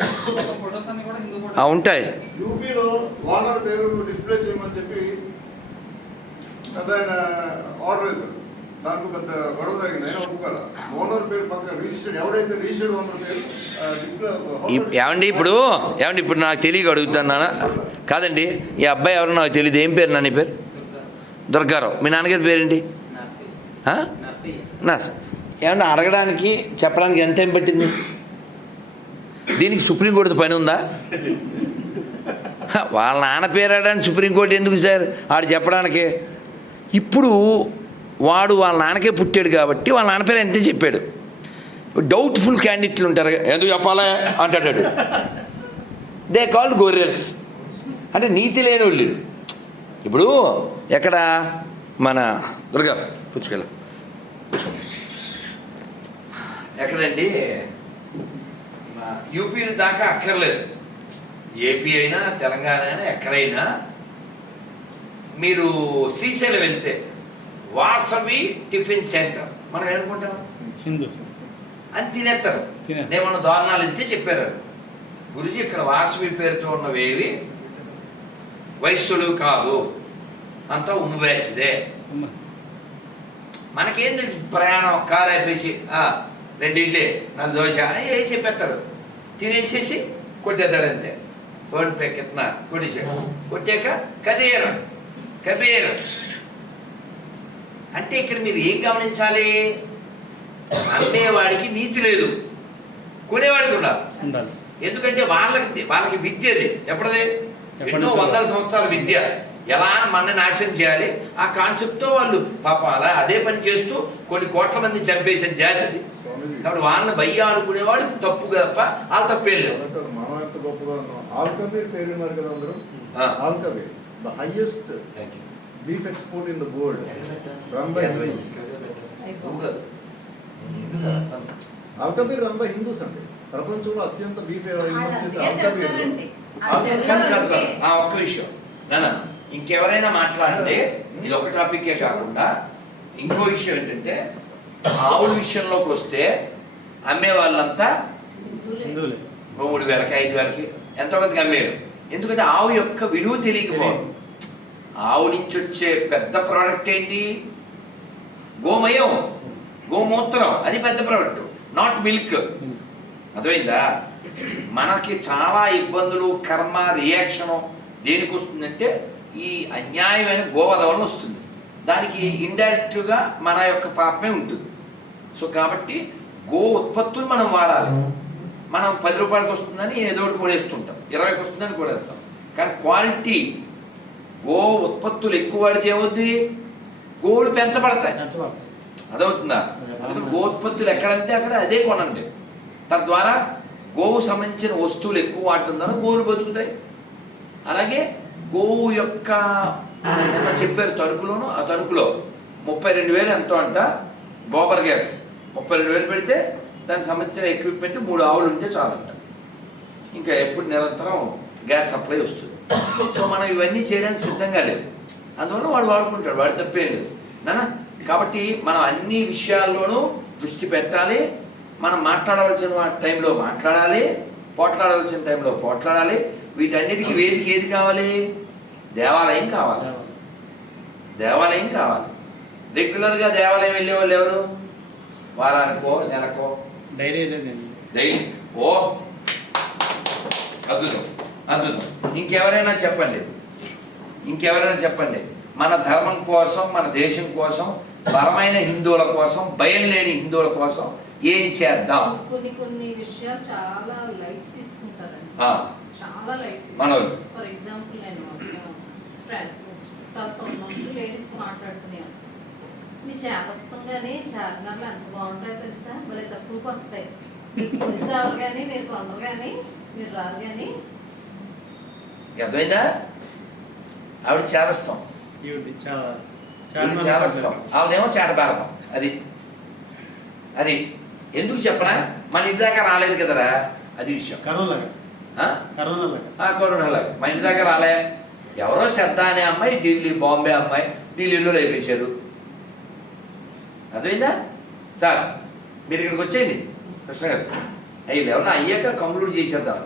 ఉంటాయి. యూపీలో ఓనర్ పేరు డిస్ప్లే చేయమని చెప్పి అది ఆయన ఆర్డర్ వేశారు. దానికి పెద్ద గొడవ జరిగింది, అయినా ఒప్పుకోవాలి. ఓనర్ పేరు పక్క రిజిస్టర్డ్, ఎవడైతే రిజిస్టర్డ్ ఓనర్ పేరు డిస్ప్లే. ఏమండి ఇప్పుడు నాకు తెలియక అడుగుతున్నానా కాదండి, ఈ అబ్బాయి ఎవరో నాకు తెలియదు, ఏం పేరు నాన్న పేరు? దుర్గారావు. మీ నాన్నగారి పేరేంటి? నర్స్. ఏమన్నా అడగడానికి చెప్పడానికి ఎంత టైం పట్టింది? దీనికి సుప్రీంకోర్టు పని ఉందా? వాళ్ళ నాన్న పేరు అడడానికి సుప్రీంకోర్టు ఎందుకు సార్ ఆడు చెప్పడానికి? ఇప్పుడు వాడు వాళ్ళ నాన్నకే పుట్టాడు కాబట్టి వాళ్ళ నాన్న పేరు అంటే చెప్పాడు. డౌట్ఫుల్ క్యాండిడేట్లు ఉంటారు, ఎందుకు చెప్పాలా అంటాడు. దే కాల్డ్ గొర్రెల్స్, అంటే నీతి లేని వాళ్ళు. ఇప్పుడు ఎక్కడ మన దుర్గా పుచ్చుకెళ్ళ ఎక్కడండి, యూపీ దాకా అక్కర్లేదు, ఏపీ అయినా తెలంగాణ అయినా ఎక్కడైనా మీరు శ్రీశైలం వెళ్తే వాసవి టిఫిన్ సెంటర్ మనం ఏమనుకుంటాం, హిందూస్ అని తినేస్తారు. నేను మన దారుణాలు ఇంతే చెప్పారు గురుజీ, ఇక్కడ వాసవి పేరుతో ఉన్నవేవి వైశ్యులు కాదు, అంతా ఉమ్మువేచ్చిదే. మనకేంది ప్రయాణం, కారు అయిపోయి 2 ఇడ్లీ 4 దోశ ఏ చెప్పేస్తాడు, తినేసేసి కొట్టేస్తాడు అంతే. ఫోన్పే కిतना కొట్టేసాడు, కొట్టాక కబీర్ అంటే ఇక్కడ మీరు ఏం గమనించాలి, అమ్మేవాడికి నీతి లేదు, కొనేవాడికి ఉండాలి. ఎందుకంటే వాళ్ళకి విద్య అది ఎప్పటిది, ఎన్నో వందల సంవత్సరాల విద్య, ఎలా మన నాశనం చేయాలి ఆ కాన్సెప్ట్తో వాళ్ళు పాపం అలా అదే పని చేస్తూ కొన్ని కోట్ల మంది చంపేసిన జాతి అది. కాబట్టి వాళ్ళని భయ్యా అనుకునేవాడు తప్పు తప్ప వాళ్ళ తప్పేం లేదు. మనం ఎంత గొప్పగా ఉన్నాం. ఆల్కబీర్ పేరు ఉన్నారు కదా అందరూ. Al Kabir the highest beef export in the world, run by Hindus. Al Kabir run by Hindus అండి. ప్రపంచంలో అత్యంత బీఫ్ ఆల్కబీర్. ఒక్క విషయం నాన్న, ఇంకెవరైనా మాట్లాడితే ఇది ఒక టాపిక్కే కాకుండా ఇంకో విషయం ఏంటంటే, ఆవుల విషయంలోకి వస్తే అమ్మే వాళ్ళంతా 3,000కి 5,000కి ఎంతో కొంతకి అమ్మేరు. ఎందుకంటే ఆవు యొక్క విలువ తెలియకపోవడం. ఆవు నుంచి వచ్చే పెద్ద ప్రోడక్ట్ ఏంటి, గోమయం, గోమూత్రం, అది పెద్ద ప్రోడక్ట్, నాట్ మిల్క్. అర్థమైందా? మనకి చాలా ఇబ్బందులు, కర్మ, రియాక్షను దేనికి వస్తుందంటే ఈ అన్యాయమైన గోవధ వలన వస్తుంది. దానికి ఇండైరెక్ట్గా మన యొక్క పాపమే ఉంటుంది. సో కాబట్టి గో ఉత్పత్తులు మనం వాడాలి. మనం 10 రూపాయలకి వస్తుందని ఏదో ఒకటి కొనేస్తుంటాం, 20కి వస్తుందని కొనేస్తాం. కానీ క్వాలిటీ గో ఉత్పత్తులు ఎక్కువ వాడితే ఏమవుద్ది, గోవులు పెంచబడతాయి. అదవుతుందా? గో ఉత్పత్తులు ఎక్కడంటే అక్కడ అదే కొనండి. తద్వారా గోవు సంబంధించిన వస్తువులు ఎక్కువ వాడుతుందని గోవులు బతుకుతాయి. అలాగే గోవు యొక్క నిన్న చెప్పారు తణుకులోను, ఆ తణుకులో 32,000 ఎంతో అంట గోబర్ గ్యాస్. 32,000 పెడితే దానికి సంబంధించిన ఎక్విప్మెంట్ 3 ఆవులు ఉంటే చాలంట. ఇంకా ఎప్పుడు నిరంతరం గ్యాస్ సప్లై వస్తుంది. సో మనం ఇవన్నీ చేయడానికి సిద్ధంగా లేదు, అందువల్ల వాడు వాడుకుంటాడు, వాడు తప్పేం లేదు నాన్న. కాబట్టి మనం అన్ని విషయాల్లోనూ దృష్టి పెట్టాలి. మనం మాట్లాడవలసిన టైంలో మాట్లాడాలి, పోట్లాడవలసిన టైంలో పోట్లాడాలి. వీటన్నిటికీ వేదిక ఏది కావాలి, దేవాలయం కావాలి. దేవాలయం కావాలి. రెగ్యులర్గా దేవాలయం వెళ్ళే వాళ్ళు ఎవరు, వారానికో నెలకో డైలీ. ఓ అద్భుతం అద్భుతం. ఇంకెవరైనా చెప్పండి, మన ధర్మం కోసం, మన దేశం కోసం, బలమైన హిందువుల కోసం, భయం లేని హిందువుల కోసం ఏం చేద్దాం? కొన్ని విషయాలు చాలా లైట్ తీసుకుంటారండి, చాలా లైట్. ఫర్ ఎగ్జాంపుల్ నేను లేడీస్ మాట్లాడుతున్నాను, మీ చేపస్తంగానే చార్మినార్లు ఎంత బాగుంటాయో తెలుసా, మరి తక్కువకి వస్తాయి, మీకు కొలిసేవారు కానీ మీరు కొనరు కానీ మీరు రారు కానీ. అర్థమైందా? ఆవిడ చేరస్తాం, ఆవిడేమో చేట భారతం. అది ఎందుకు చెప్పనా, మన ఇంటి దాకా రాలేదు కదరా, అది విషయం. కరోనాలాగా మా ఇంటి దాకా రాలే. ఎవరో శ్రద్ధ అనే అమ్మాయి బాంబే అమ్మాయి ఢిల్లీలో లేపేశారు. అర్థమైందా సార్? మీరు ఇక్కడికి వచ్చేయండి కృష్ణ గారు. వీళ్ళు ఎవరన్నా అయ్యాక కంక్లూడ్ చేసేద్దాం.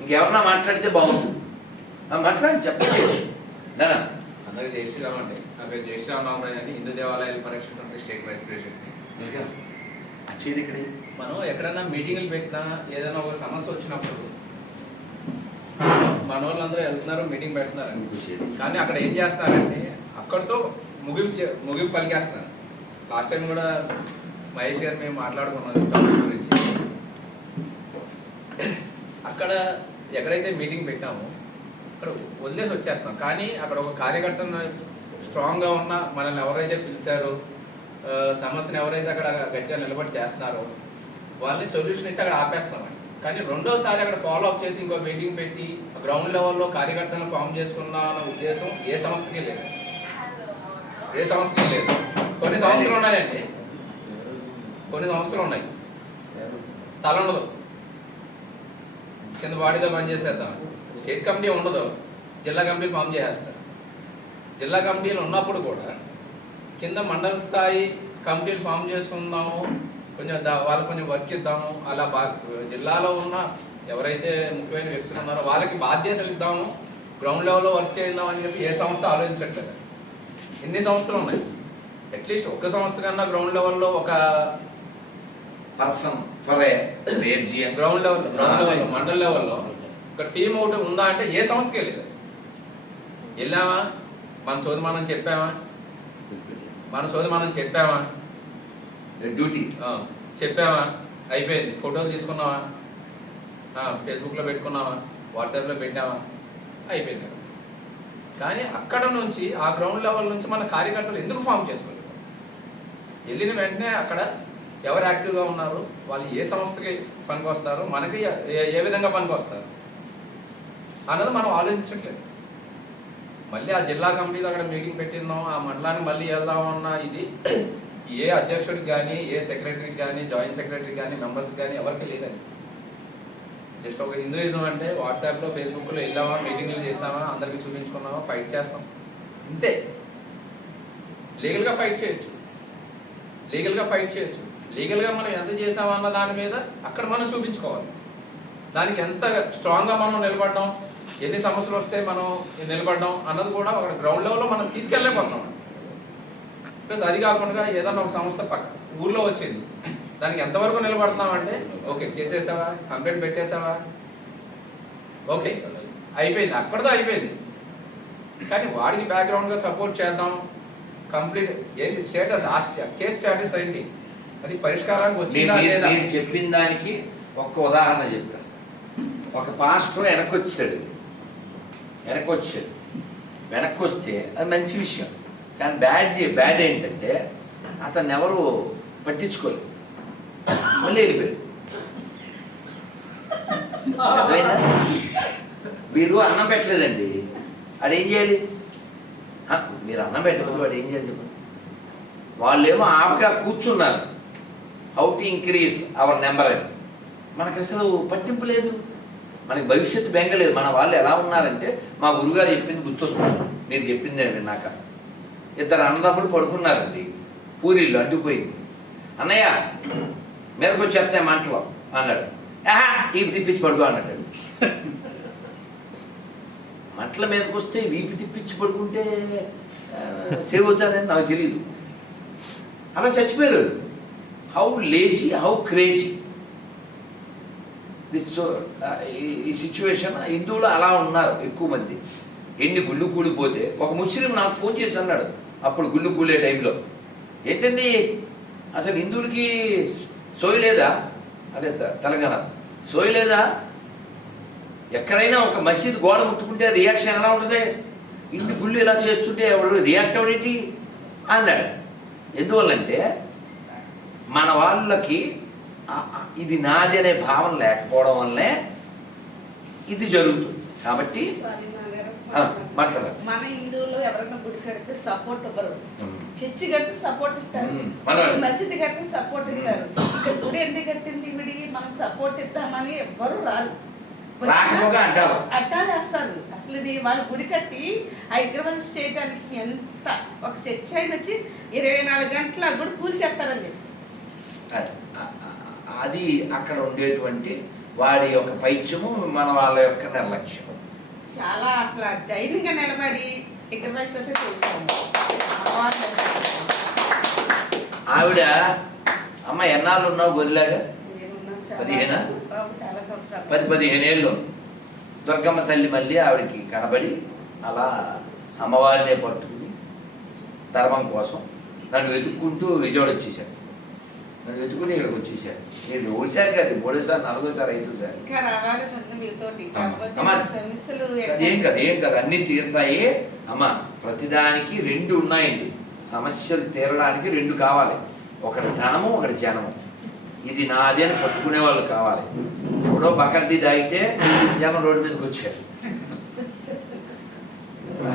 ఇంకెవరన్నా మాట్లాడితే బాగుంటుంది, మాట్లాడి చెప్పండి నాన్న. అందరికీ జై శ్రీరామ్ అండి. నా పేరు జై శ్రీరామ్ రామరాజ్ అండి. హిందూ దేవాలయాల పరిరక్షణ సమితి స్టేట్ వైస్ ప్రెసిడెంట్. వచ్చేది ఇక్కడ మనం ఎక్కడైనా మీటింగ్లు పెట్టినా ఏదైనా ఒక సమస్య వచ్చినప్పుడు మన వాళ్ళందరూ వెళ్తున్నారు, మీటింగ్ పెడుతున్నారు. కానీ అక్కడ ఏం చేస్తున్నారంటే అక్కడితో ముగింపు పలికేస్తున్నారు. లాస్ట్ టైం కూడా మహేష్ గారు మేము మాట్లాడుకున్నాం టాపిక్ గురించి. అక్కడ ఎక్కడైతే మీటింగ్ పెట్టామో అక్కడ వదిలేసి వచ్చేస్తాం. కానీ అక్కడ ఒక కార్యకర్తను స్ట్రాంగ్గా ఉన్న మనల్ని ఎవరైతే పిలిచారో, సమస్యను ఎవరైతే అక్కడ గట్టిగా నిలబడి చేస్తున్నారో వాళ్ళని సొల్యూషన్ ఇచ్చి అక్కడ ఆపేస్తామండి. కానీ రెండోసారి అక్కడ ఫాలో అప్ చేసి ఇంకో మీటింగ్ పెట్టి గ్రౌండ్ లెవెల్లో కార్యకర్తలను ఫామ్ చేసుకున్న ఉద్దేశం ఏ సంస్థకి లేదు. ఏ సంస్థకి లేదు. కొన్ని సంస్థలు ఉన్నాయండి, కొన్ని సంస్థలు ఉన్నాయి తల ఉండదు, కింద బాడీతో పనిచేసేద్దాం. స్టేట్ కమిటీ ఉండదు, జిల్లా కమిటీలు ఫామ్ చేసేస్తారు. జిల్లా కమిటీలు ఉన్నప్పుడు కూడా కింద మండల స్థాయి కమిటీలు ఫామ్ చేసుకుందాము, కొంచెం వాళ్ళకి కొంచెం వర్క్ ఇద్దాము, అలా జిల్లాలో ఉన్న ఎవరైతే ముఖ్యమైన వ్యక్తులు ఉన్నారో వాళ్ళకి బాధ్యతలు ఇద్దాము, గ్రౌండ్ లెవెల్లో వర్క్ చేద్దాం అని చెప్పి ఏ సంస్థ ఆలోచించట్లేదు. ఎన్ని సంస్థలు ఉన్నాయి, అట్లీస్ట్ ఒక్క సంస్థ కన్నా గ్రౌండ్ లెవెల్లో ఒక పర్సన్ ఫర్ రీజియన్ గ్రౌండ్ లెవెల్లో మండల లెవెల్లో ఒక టీం ఒకటి ఉందా అంటే ఏ సంస్థకి వెళ్ళేది. వెళ్ళామా, మన సోది మనం చెప్పామా, డ్యూటీ చెప్పామా, అయిపోయింది. ఫోటోలు తీసుకున్నావా, ఫేస్బుక్లో పెట్టుకున్నావా, వాట్సాప్లో పెట్టావా, అయిపోయింది. కానీ అక్కడ నుంచి ఆ గ్రౌండ్ లెవెల్ నుంచి మన కార్యకర్తలు ఎందుకు ఫామ్ చేసుకోలేదు? వెళ్ళిన వెంటనే అక్కడ ఎవరు యాక్టివ్గా ఉన్నారు, వాళ్ళు ఏ సంస్థకి పనికొస్తారు, మనకి ఏ విధంగా పనికొస్తారు అన్నది మనం ఆలోచించట్లేదు. మళ్ళీ ఆ జిల్లా కమిటీలో అక్కడ మీటింగ్ పెట్టిందాం, ఆ మండలానికి మళ్ళీ వెళ్దామన్న ఇది ఏ అధ్యక్షుడికి కానీ, ఏ సెక్రటరీకి కానీ, జాయింట్ సెక్రటరీకి కానీ, మెంబర్స్కి కానీ ఎవరికి లేదండి. జస్ట్ ఒక హిందూయిజం అంటే వాట్సాప్లో, ఫేస్బుక్లో వెళ్ళామా, మీటింగ్లు చేసామా, అందరికీ చూపించుకున్నామా, ఫైట్ చేస్తాం, ఇంతే. లీగల్గా ఫైట్ చేయొచ్చు, లీగల్గా మనం ఎంత చేసామన్న దాని మీద అక్కడ మనం చూపించుకోవాలి. దానికి ఎంత స్ట్రాంగ్గా మనం నిలబడ్డాం, ఎన్ని సమస్యలు వస్తే మనం నిలబడ్డాం అన్నది కూడా ఒక గ్రౌండ్ లెవెల్లో మనం తీసుకెళ్ళలేకపోతున్నాం. ప్లస్ అది కాకుండా ఏదన్నా ఒక సంస్థ ఊర్లో వచ్చింది, దానికి ఎంతవరకు నిలబడుతున్నాం అంటే ఓకే కేసు వేసావా, కంప్లైంట్ పెట్టేసావా, ఓకే అయిపోయింది, అక్కడితో అయిపోయింది. కానీ వాడికి బ్యాక్గ్రౌండ్గా సపోర్ట్ చేద్దాం, కంప్లీట్ ఏంటి స్టేటస్, కేసు స్టేటస్ ఏంటి, అది పరిష్కారానికి వచ్చిందా లేదా. నేను చెప్పిన దానికి ఒక్క ఉదాహరణ చెప్తాను. ఒక పాస్టర్ వెనక్కి వస్తే అది మంచి విషయం. కానీ బ్యాడ్ ఏంటంటే అతన్ని ఎవరు పట్టించుకోలేదు, మళ్ళీ వెళ్ళిపోయారు. అర్థమైందా? మీరు అన్నం పెట్టలేదండి, అది ఏం చేయాలి? మీరు అన్నం పెట్టకపోతే వాడు ఏం చేయాలి చెప్పండి? వాళ్ళేమో ఆపగా కూర్చున్నారు, how to increase hour number అని. మనకు అసలు పట్టింపు లేదు, మనకి భవిష్యత్తు బెంగలేదు. మన వాళ్ళు ఎలా ఉన్నారంటే మా గురుగారు చెప్పింది గుర్తొస్తుంది, మీరు చెప్పిందే విన్నాక. ఇద్దరు అన్నదమ్ములు పడుకున్నారండి, పూరీళ్ళు అడ్డుపోయింది. అన్నయ్య మీదకి వచ్చేస్తాయి మంటలో అన్నాడు. వీపు తిప్పించి పడుకో అన్నాడు. మంటల మీదకి వస్తే వీపు తిప్పించి పడుకుంటే సేవ్ అవుతారని నాకు తెలియదు. అలా చచ్చిపోయారు. హౌ లేజీ, హౌ క్రేజీ ఈ సిచ్యువేషన్. హిందువులు అలా ఉన్నారు ఎక్కువ మంది. ఎన్ని గుళ్ళు కూలిపోతే ఒక ముస్లిం నాకు ఫోన్ చేసి అన్నాడు అప్పుడు గుళ్ళు కూలే టైంలో, ఏంటండి అసలు హిందువులకి సోయలేదా, అదే తెలంగాణ సోయలేదా, ఎక్కడైనా ఒక మసీద్ గోడ ముట్టుకుంటే రియాక్షన్ ఎలా ఉంటుంది, ఇన్ని గుళ్ళు ఇలా చేస్తుంటే ఎవడు రియాక్ట్ అవడేంటి అన్నాడు. ఎందువల్లంటే మన వాళ్ళకి ఇది నాది అనే భావన లేకపోవడం వల్లనే ఇది జరుగుతుంది. కాబట్టి మాట్లాడాలి. మన హిందువులు ఎవరైనా గుడి కడితే సపోర్ట్ ఇవ్వరు, చర్చి కడితే సపోర్ట్ ఇస్తారు, మసీదు కడితే సపోర్ట్ ఇస్తారు. ఇక్కడ గుడి ఎందుకు కట్టింది విడి మనకు సపోర్ట్ ఇద్దామని ఎవ్వరు రారు, అట్టాలేస్తారు. అసలు ఇది వాళ్ళు గుడి కట్టి హైదరాబాద్ చేయడానికి ఎంత ఒక చర్చ్ అయిన వచ్చి 24 గంటల ఆ గుడి కూల్చేస్తారండి. అది అక్కడ ఉండేటువంటి వాడి యొక్క పైత్యము, మన వాళ్ళ యొక్క నిర్లక్ష్యం. చాలా అసలు ధైర్యంగా నిలబడి ఎగ్రమేషన్ అయితే చేశాను. అమ్మవారిని ఆవిడ అమ్మ ఎన్నాళ్ళు ఉన్నావు గొరిలాగా? నేనున్నాను పదిహేనా? చాలా సంవత్సరాలు. 10-15 ఏళ్ళు దుర్గమ్మ తల్లి మళ్ళీ ఆవిడకి కనబడి అలా అమ్మవారినే పట్టుకుని ధర్మం కోసం నన్ను వెతుక్కుంటూ విజయవాడ వచ్చేసాడు. నన్ను వెతుకుని ఇక్కడికి వచ్చేసాడు. నేను ఒకసారి కాదు, 3సారి 4సారి 5సారి. ఇంకా రావాలని ఉంది మీతోటి. కాకపోతే అమ్మా, సమస్యలు ఏం కదా అన్నీ తీరుతాయి అమ్మ. ప్రతిదానికి 2 ఉన్నాయండి. సమస్యలు తీరడానికి 2 కావాలి, ఒకటి ధనము, ఒకటి జనము. ఇది నాది అని పట్టుకునే వాళ్ళు కావాలి. ఎవడో బకర్ది దాగితే జనం రోడ్డు మీదకి వచ్చారు.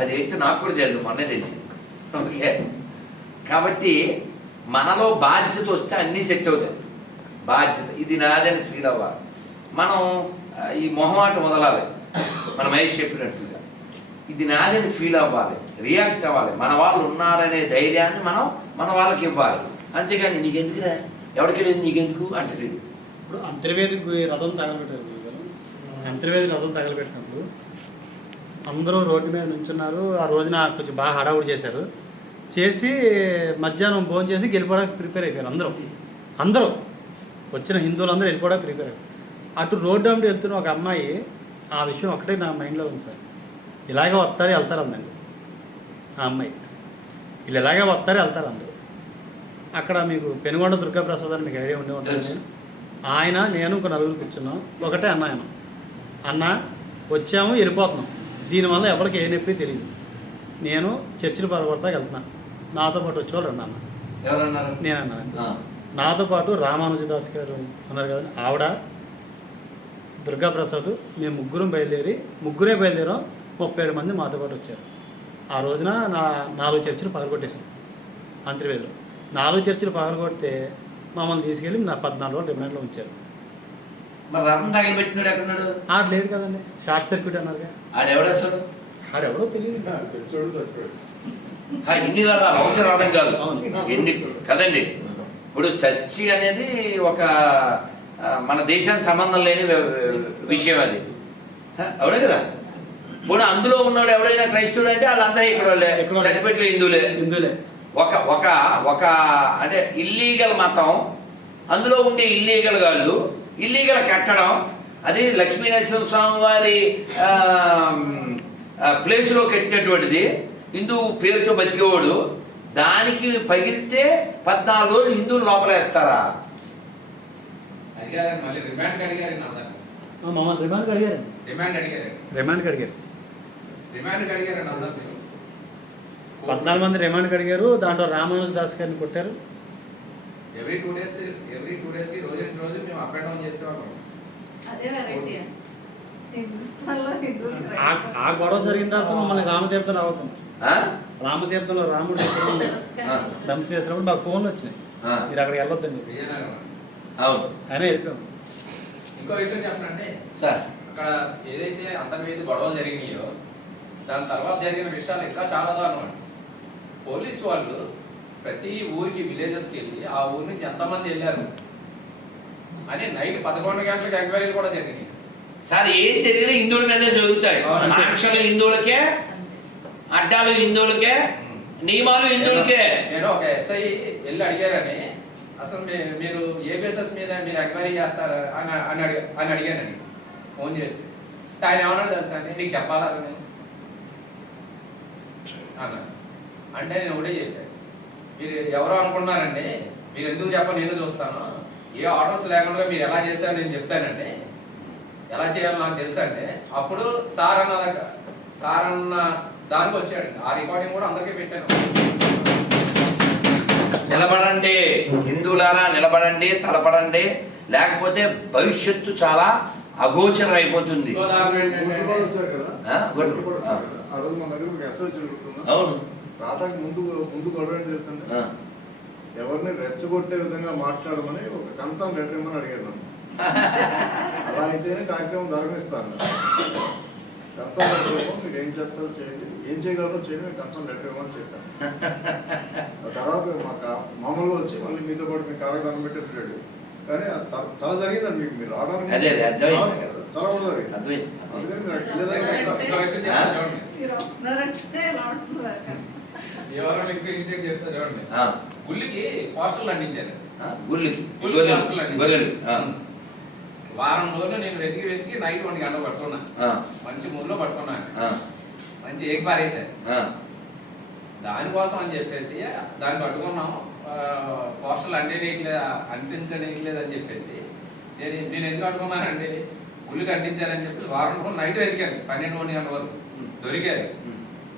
అదేంటో నాకు కూడా తెలియదు, మొన్నే తెలిసింది. ఓకే, కాబట్టి మనలో బాధ్యత వస్తే అన్నీ సెట్ అవుతాయి. బాధ్యత ఇది నాది అని ఫీల్ అవ్వాలి. మనం ఈ మొహమాట వదలాలి. మన మహేష్ చెప్పినట్టుగా ఇది నాదని ఫీల్ అవ్వాలి, రియాక్ట్ అవ్వాలి. మన వాళ్ళు ఉన్నారనే ధైర్యాన్ని మనం మన వాళ్ళకి ఇవ్వాలి. అంతేగాని నీకెందుకురా, ఎవరికి లేదు నీకెందుకు అంటే. ఇప్పుడు అంతర్వేదికి రథం తగలబెట్టారు. అంతర్వేది రథం తగలబెట్టినప్పుడు అందరూ రోడ్డు మీద నుంచున్నారు. ఆ రోజున కొంచెం బాగా హడావుడి చేశారు. చేసి మధ్యాహ్నం భోజనం చేసి వెళ్ళిపోవడానికి ప్రిపేర్ అయిపోయారు. అందరూ వచ్చిన హిందువులందరూ వెళ్ళిపోవడానికి ప్రిపేర్ అయ్యారు. అటు రోడ్డు అమ్మడి వెళ్తున్న ఒక అమ్మాయి, ఆ విషయం ఒకటే నా మైండ్లో ఉంది సార్. ఇలాగే వస్తారు వెళ్తారు అందండి ఆ అమ్మాయి. వీళ్ళు ఇలాగే వస్తారు వెళ్తారు అందరూ. అక్కడ మీకు పెనుగొండ దుర్గాప్రసాద్ అని మీకు ఐడియా ఉండే ఉంటుంది. ఆయన నేను ఒక నలుగురు కూర్చున్నాం. ఒకటే అన్న, అన్న వచ్చాము వెళ్ళిపోతున్నాం, దీనివల్ల ఎవరికి ఏ నొప్పి తెలియదు. నేను చర్చిలు పరగొడతాకి వెళ్తున్నాను, నాతో పాటు వచ్చేవాళ్ళు అన్న. ఎవరన్నారు? నేను అన్నాను. నాతో పాటు రామానుజదాస్ గారు ఉన్నారు కదా, ఆవిడ, దుర్గాప్రసాద్, మేము ముగ్గురే బయలుదేరాం. 37 మంది మాతో పాటు వచ్చారు. ఆ రోజున 4 చర్చిలు పగలగొట్టేశాం అంతర్వేదిలో. 4 చర్చిలు పగలగొడితే మమ్మల్ని తీసుకెళ్ళి 14 రోజులు రిమాండ్లో ఉంచారు. మరి రథం తగిలిపెట్టినాడు ఎక్కడున్నాడు? ఆడ లేడు కదండి, షార్ట్ సర్క్యూట్ అన్నారుగా. ఆడెవడేస్తాడు? ఆడెవడో తెలియదు. పెంచోడు చచ్చిపోయాడు. ఇన్ని రథాలు, ఒకటి రథం కాదు, ఎన్ని కదండి. ఇప్పుడు చర్చి అనేది ఒక మన దేశానికి సంబంధం లేని విషయం అది, అవునే కదా. ఇప్పుడు అందులో ఉన్నాడు ఎవడైనా క్రైస్తవుడు అంటే వాళ్ళంతా ఇక్కడ వాళ్ళే, చనిపెట్లు హిందువులే. ఒక అంటే ఇల్లీగల్ మతం, అందులో ఉండే ఇల్లీగల్ గాళ్ళు, ఇల్లీగల్ కట్టడం, అది లక్ష్మీనరసింహ స్వామి వారి ప్లేస్లో కట్టినటువంటిది, హిందూ పేరుతో బతికేవాడు. దానికి పగిలితే 14 రోజులు హిందువులు లోపలేస్తారా? అడిగారు మళ్ళీ రిమాండ్ అడిగారు. మమ్మల్ని రిమాండ్కి అడిగారు. రిమాండ్కి అడిగారు. 14 మంది రిమాండ్కి అడిగారు. దాంట్లో రామానుజదాస్ గారిని కొట్టారు. ఎవ్రీ టూ డేస్ రోజు మేము అప్ అండ్ డౌన్ చేసేవాళ్ళం. అదే వెరైటీ. హిందుస్థాన్లో ఆ గొడవ జరిగిన తర్వాత మమ్మల్ని రామతీర్థం రావద్దాం. రామతీర్థంలో రాముడు దంశ చేసినప్పుడు మాకు ఫోన్లు వచ్చినాయి, మీరు అక్కడికి వెళ్ళొద్దండి. ఆయన వెళ్ళిపోయాం. ఇంకో విషయం చెప్పండి సార్, అక్కడ ఏదైతే అంతర్వేది గొడవలు జరిగినాయో దాని తర్వాత జరిగిన విషయాలు ఇంకా చాలా దారుణం. పోలీసు వాళ్ళు ప్రతి ఊరికి విలేజెస్కి వెళ్ళి ఆ ఊరి నుంచి ఎంతమంది వెళ్ళారు అని నైట్ 11 గంటలకు ఎంక్వైరీలు కూడా జరిగినాయి. సార్, ఏం జరిగినా హిందువుల మీదే జరుగుతాయి. ఆంక్షలు హిందువులకే, అడ్డాలు హిందువులకే, నియమాలు హిందువులకే. నేను ఒక ఎస్ఐ వెళ్ళి అడిగారని, అసలు మీరు ఏ బేసెస్ మీద మీరు ఎంక్వైరీ చేస్తారా అని అడిగానండి ఫోన్ చేస్తే. ఆయన ఏమన్నాడు తెలుసా అండి, నీకు చెప్పాలా నేను అన్నా. అంటే నేను ఒకటే చెప్పాను, మీరు ఎవరో అనుకున్నారండి, మీరు ఎందుకు చెప్ప నేను చూస్తాను, ఏ ఆర్డర్స్ లేకుండా మీరు ఎలా చేశారో నేను చెప్తానండి, ఎలా చేయాలో నాకు తెలుసా అండి. అప్పుడు సార్ అన్న దానికి వచ్చాడు. ఆ రికార్డింగ్ కూడా అందరికీ పెట్టాను. నిలబడండి హిందువులారా, నిలబడండి, తలపడండి, లేకపోతే భవిష్యత్తు చాలా అగోచరం అయిపోతుంది. వచ్చారు కదా, ఆ రోజు మన దగ్గర ఒక ఎస్ఐ జరుగుతుంది. అవును, రావడానికి ముందు గొడవ ఏంటి తెలుసండి, ఎవరిని రెచ్చగొట్టే విధంగా మాట్లాడమని ఒక కన్సర్న్ లెటర్ ఇవ్వమని అడిగారు నన్ను. అలా అయితేనే కార్యక్రమం ధర్మిస్తాను. కన్సర్న్ లెటర్ ఇవ్వమని, మీరు ఏం చెప్తారో చేయండి, ఏం చేయగలరో చేయండి, కన్సర్న్ లెటర్ ఇవ్వమని చెప్పాను. ఆ తర్వాత మామూలుగా వచ్చి మళ్ళీ మీతో పాటు మీ కాళ్ళకి దండం పెట్టి వెళ్ళాడు. కానీ చాలా జరిగిందండి మీకు మీరు రావడానికి అదే అర్థమైంది చాలా కూడా జరిగింది. అర్థమైంది. అందుకని మీరు లేదా ఇంకో విషయం చెప్తా చూడండి. మీరు వస్తున్నారంటే ఎలా ఉంటున్నారు? ఎవరైనా ఇంకో ఇన్సిడెంట్ చెప్తా చూడండి. ఆ, గుళ్ళకి పోస్టర్లు అంటించారు. గుళ్ళకి గుళ్ళు గొర్రెలు పోస్టర్లు అంటించారు. గొర్రెలు ఆ, వారం రోజులు నేను వెతికి నైట్ 1 గంట పట్టుకున్నా. ఆ, మంచి మూడ్లో పట్టుకున్నాను. ఆ, మంచి ఏక్ పారేసాను. ఆ, దానికోసం అని చెప్పేసి దాన్ని పట్టుకున్నాము. పోస్టర్లు అంటించలేదు అని చెప్పేసి నేను ఎందుకు అడుగున్నానండి, గుళ్ళకి అంటించాలని చెప్పేసి వారం రోజులు నైట్ వెతికాను 12-1 గంటల వరకు దొరికారు.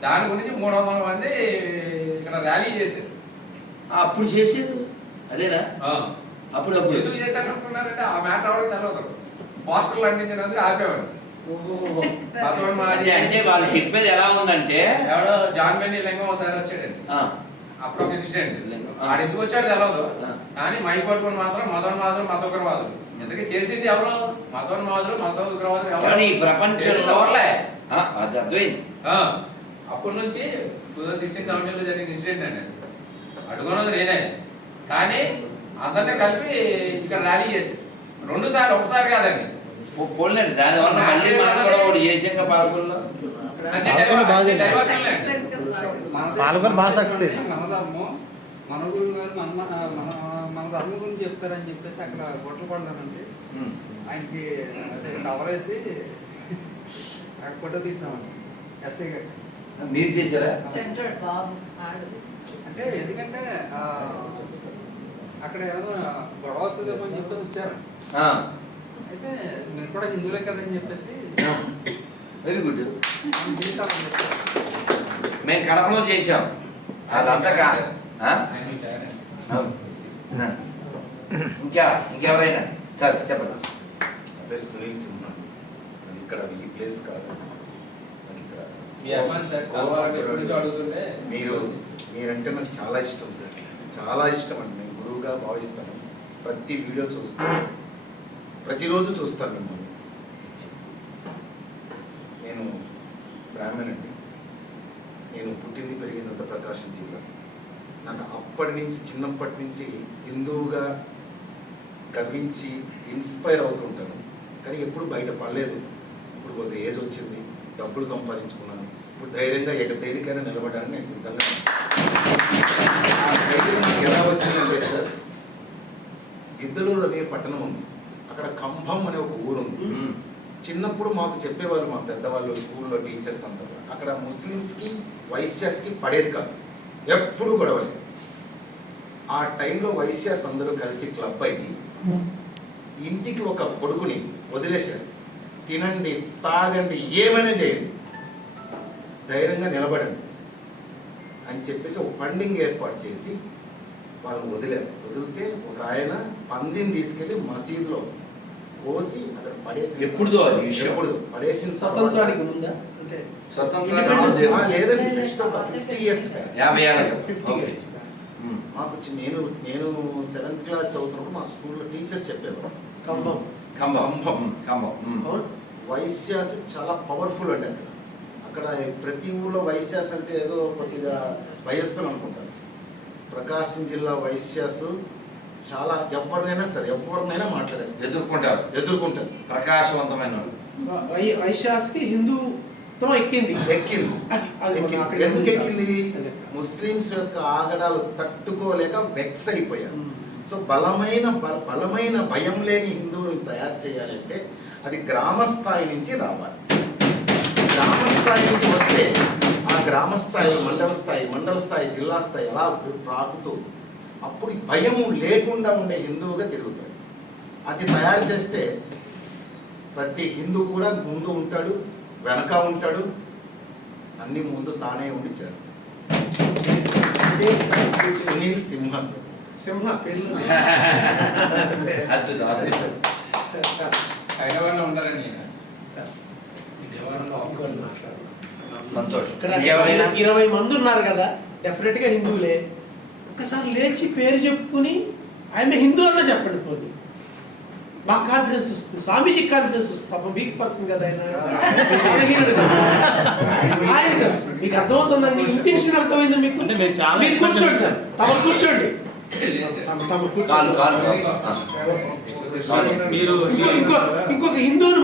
దాని గురించి 300 మంది ఇక్కడ ర్యాలీ చేశారు. అప్పుడు చేసేది అదేనా? అప్పుడు ఎందుకు చేశారు అనుకున్నారంటే ఆ మ్యాటర్ ఎవరికి తెలియదు. పోస్టర్లు అంటించినందుకు ఆపేవాడు. అంటే వాళ్ళు చెప్పేది ఎలా ఉందంటే ఎవడో జాన్ బెన్నీ లింగం ఒకసారి వచ్చాడండి. ఆ, అప్పుడు ఒక ఇన్సిడెంట్. లింగం. ఆడు ఎందుకు వచ్చాడు తెలియదు. ఆ. కానీ మై పట్టుకుని మాత్రం మతోన్మాదులు మత ఉగ్రవాదులు. ఎందుకు చేసింది ఎవరు? మతోన్మాదులు మత ఉగ్రవాదులు కానీ ఈ ప్రపంచంలో చేసింది ఎవరులే. ఆ, అది అర్థమైంది. అప్పటి నుంచి 2016-17లో జరిగిన ఇన్సిడెంట్ అండి. అడుగున్నది నేనే. కానీ అందరినీ కలిపి ఇక్కడ ర్యాలీ చేసి 2 సార్లు, ఒకసారి కాదండి. పోలేండి దానివల్ల మళ్ళీ మనం కూడా ఒకటి చేసాక పాలకుల్లో అన్ని పాలకులు బాగా అన్ని చేశారు. డైవర్షన్లే. పాల్గొని బాగా సక్సెస్. మన ధర్మం, మన గురువు గారు మన ధర్మం గురించి చెప్తారని చెప్పేసి అక్కడ గొట్టలు పడదానండి. ఆయనకి అదే టవర్ వేసి అక్కడ ఫోటో తీసామండి ఎస్ఐ గారు. మీరు చేశారా? చెంటాడు బాబు ఆడు. అంటే ఎందుకంటే అక్కడ ఏమో గొడవ అవుతుందేమో అని చెప్పేసి వచ్చారు. ఆ, అయితే మీరు కూడా హిందువులే కదని చెప్పేసి వెరీ గుడ్. మనం తీసామని చెప్పారు. మేము కడపలో చేసాం అదంతా ఆయన వచ్చారు. ఇంకెవరైనా సరే చెప్పండి. నా పేరు సునీల్ సింహ. అది ఇక్కడ ఈ ప్లేస్ కాదు. నాకు ఇక్కడ మీ అమ్మాయి సార్ కావాలంటే ఎప్పటి నుంచో అడుగుతుంటే మీరంటే నాకు చాలా ఇష్టం సార్. చాలా ఇష్టం అండి. నేను గురువుగా భావిస్తాను. ప్రతి వీడియో చూస్తాను, ప్రతిరోజు చూస్తాను మిమ్మల్ని. నేను బ్రాహ్మణ్ అండి. నేను పుట్టింది పెరిగిందంత ప్రకాశం జిల్లా. నాకు అప్పటి నుంచి, చిన్నప్పటి నుంచి హిందువుగా గర్వించి ఇన్స్పైర్ అవుతుంటాను. కానీ ఎప్పుడు బయట పడలేదు. ఇప్పుడు కొంత ఏజ్ వచ్చింది, డబ్బులు సంపాదించుకున్నాను. ఇప్పుడు ధైర్యంగా దేనికైనా నిలబడడానికి నేను సిద్ధంగా ఆ ధైర్యం నాకు ఎలా వచ్చిందంటే సార్, గిద్దలూరు అనే పట్టణం ఉంది. అక్కడ కంభం అనే ఒక ఊరు ఉంది. చిన్నప్పుడు మాకు చెప్పేవాళ్ళు మా పెద్దవాళ్ళు, స్కూల్లో టీచర్స్ అంతా. అక్కడ ముస్లిమ్స్కి వైశ్యాస్కి పడేది కాదు, ఎప్పుడు గొడవలే. ఆ టైంలో వైశ్యాస్ అందరూ కలిసి క్లబ్ అయ్యి ఇంటికి ఒక కొడుకుని వదిలేశారు. తినండి, తాగండి, ఏమైనా చేయండి, ధైర్యంగా నిలబడండి అని చెప్పేసి ఒక ఫండింగ్ ఏర్పాటు చేసి వాళ్ళని వదిలారు. వదిలితే ఒక ఆయన పందిని తీసుకెళ్ళి మసీదులో కోసి అక్కడ పడేసి, ఎప్పుడుదో అది విషయం, ఎప్పుడు పడేసిన స్వతంత్రానికి ముందా అంటే లేదండి, జస్ట్ ఒక 50 years బ్యాక్. 50 years. మాకు నేను 7th క్లాస్ చదువుతున్నప్పుడు మా స్కూల్లో టీచర్స్ చెప్పేవారు, కంబం కంబం వైశ్యాస్ చాలా పవర్ఫుల్ అండి. అక్కడ ప్రతి ఊర్లో వైశ్యాస్ అంటే ఏదో కొద్దిగా భయస్తులు అనుకుంటారు. ప్రకాశం జిల్లా వైశ్యాస్ చాలా ఎవరినైనా మాట్లాడేస్తారు, ఎదుర్కొంటారు. ప్రకాశవంతమైన వైశ్యాస్కి హిందూత్వం ఎక్కింది. ఎందుకు ఎక్కింది? ముస్లింస్ యొక్క ఆగడాలు తట్టుకోలేక వెక్స్ అయిపోయారు. సో బలమైన భయం లేని హిందువుని తయారు చేయాలంటే అది గ్రామ స్థాయి నుంచి రావాలి. గ్రామ స్థాయి నుంచి వస్తే ఆ గ్రామ స్థాయి, మండల స్థాయి, జిల్లా స్థాయి అలా రాకుతూ అప్పుడు భయము లేకుండా ఉండే హిందువుగా తిరుగుతాడు. అది తయారు చేస్తే ప్రతి హిందూ కూడా ముందు ఉంటాడు, వెనక ఉంటాడు, అన్ని ముందు తానే ఉండి చేస్తాడు. సునీల్ సింహ సార్. హైదరాబాద్లో ఉంటారండి. సంతోషం. ఇక్కడ 20 మంది ఉన్నారు కదా, డెఫినెట్ గా హిందువులే. ఒకసారి లేచి పేరు చెప్పుకుని ఆయన హిందూ అన్న చెప్పండి, పోనీ మాకు కాన్ఫిడెన్స్ వస్తుంది, స్వామీజీకి కాన్ఫిడెన్స్ వస్తుంది. పాపం వీక్ పర్సన్ కదా ఆయన, మీకు అర్థమవుతుందండి, ఇంటెన్షన్ అర్థమైంది మీకు. అంటే మేము చాలా మీరు కూర్చోండి సార్, తమ కూర్చోండి. కాలు కాలు మీరు ఇంకొక హిందువులు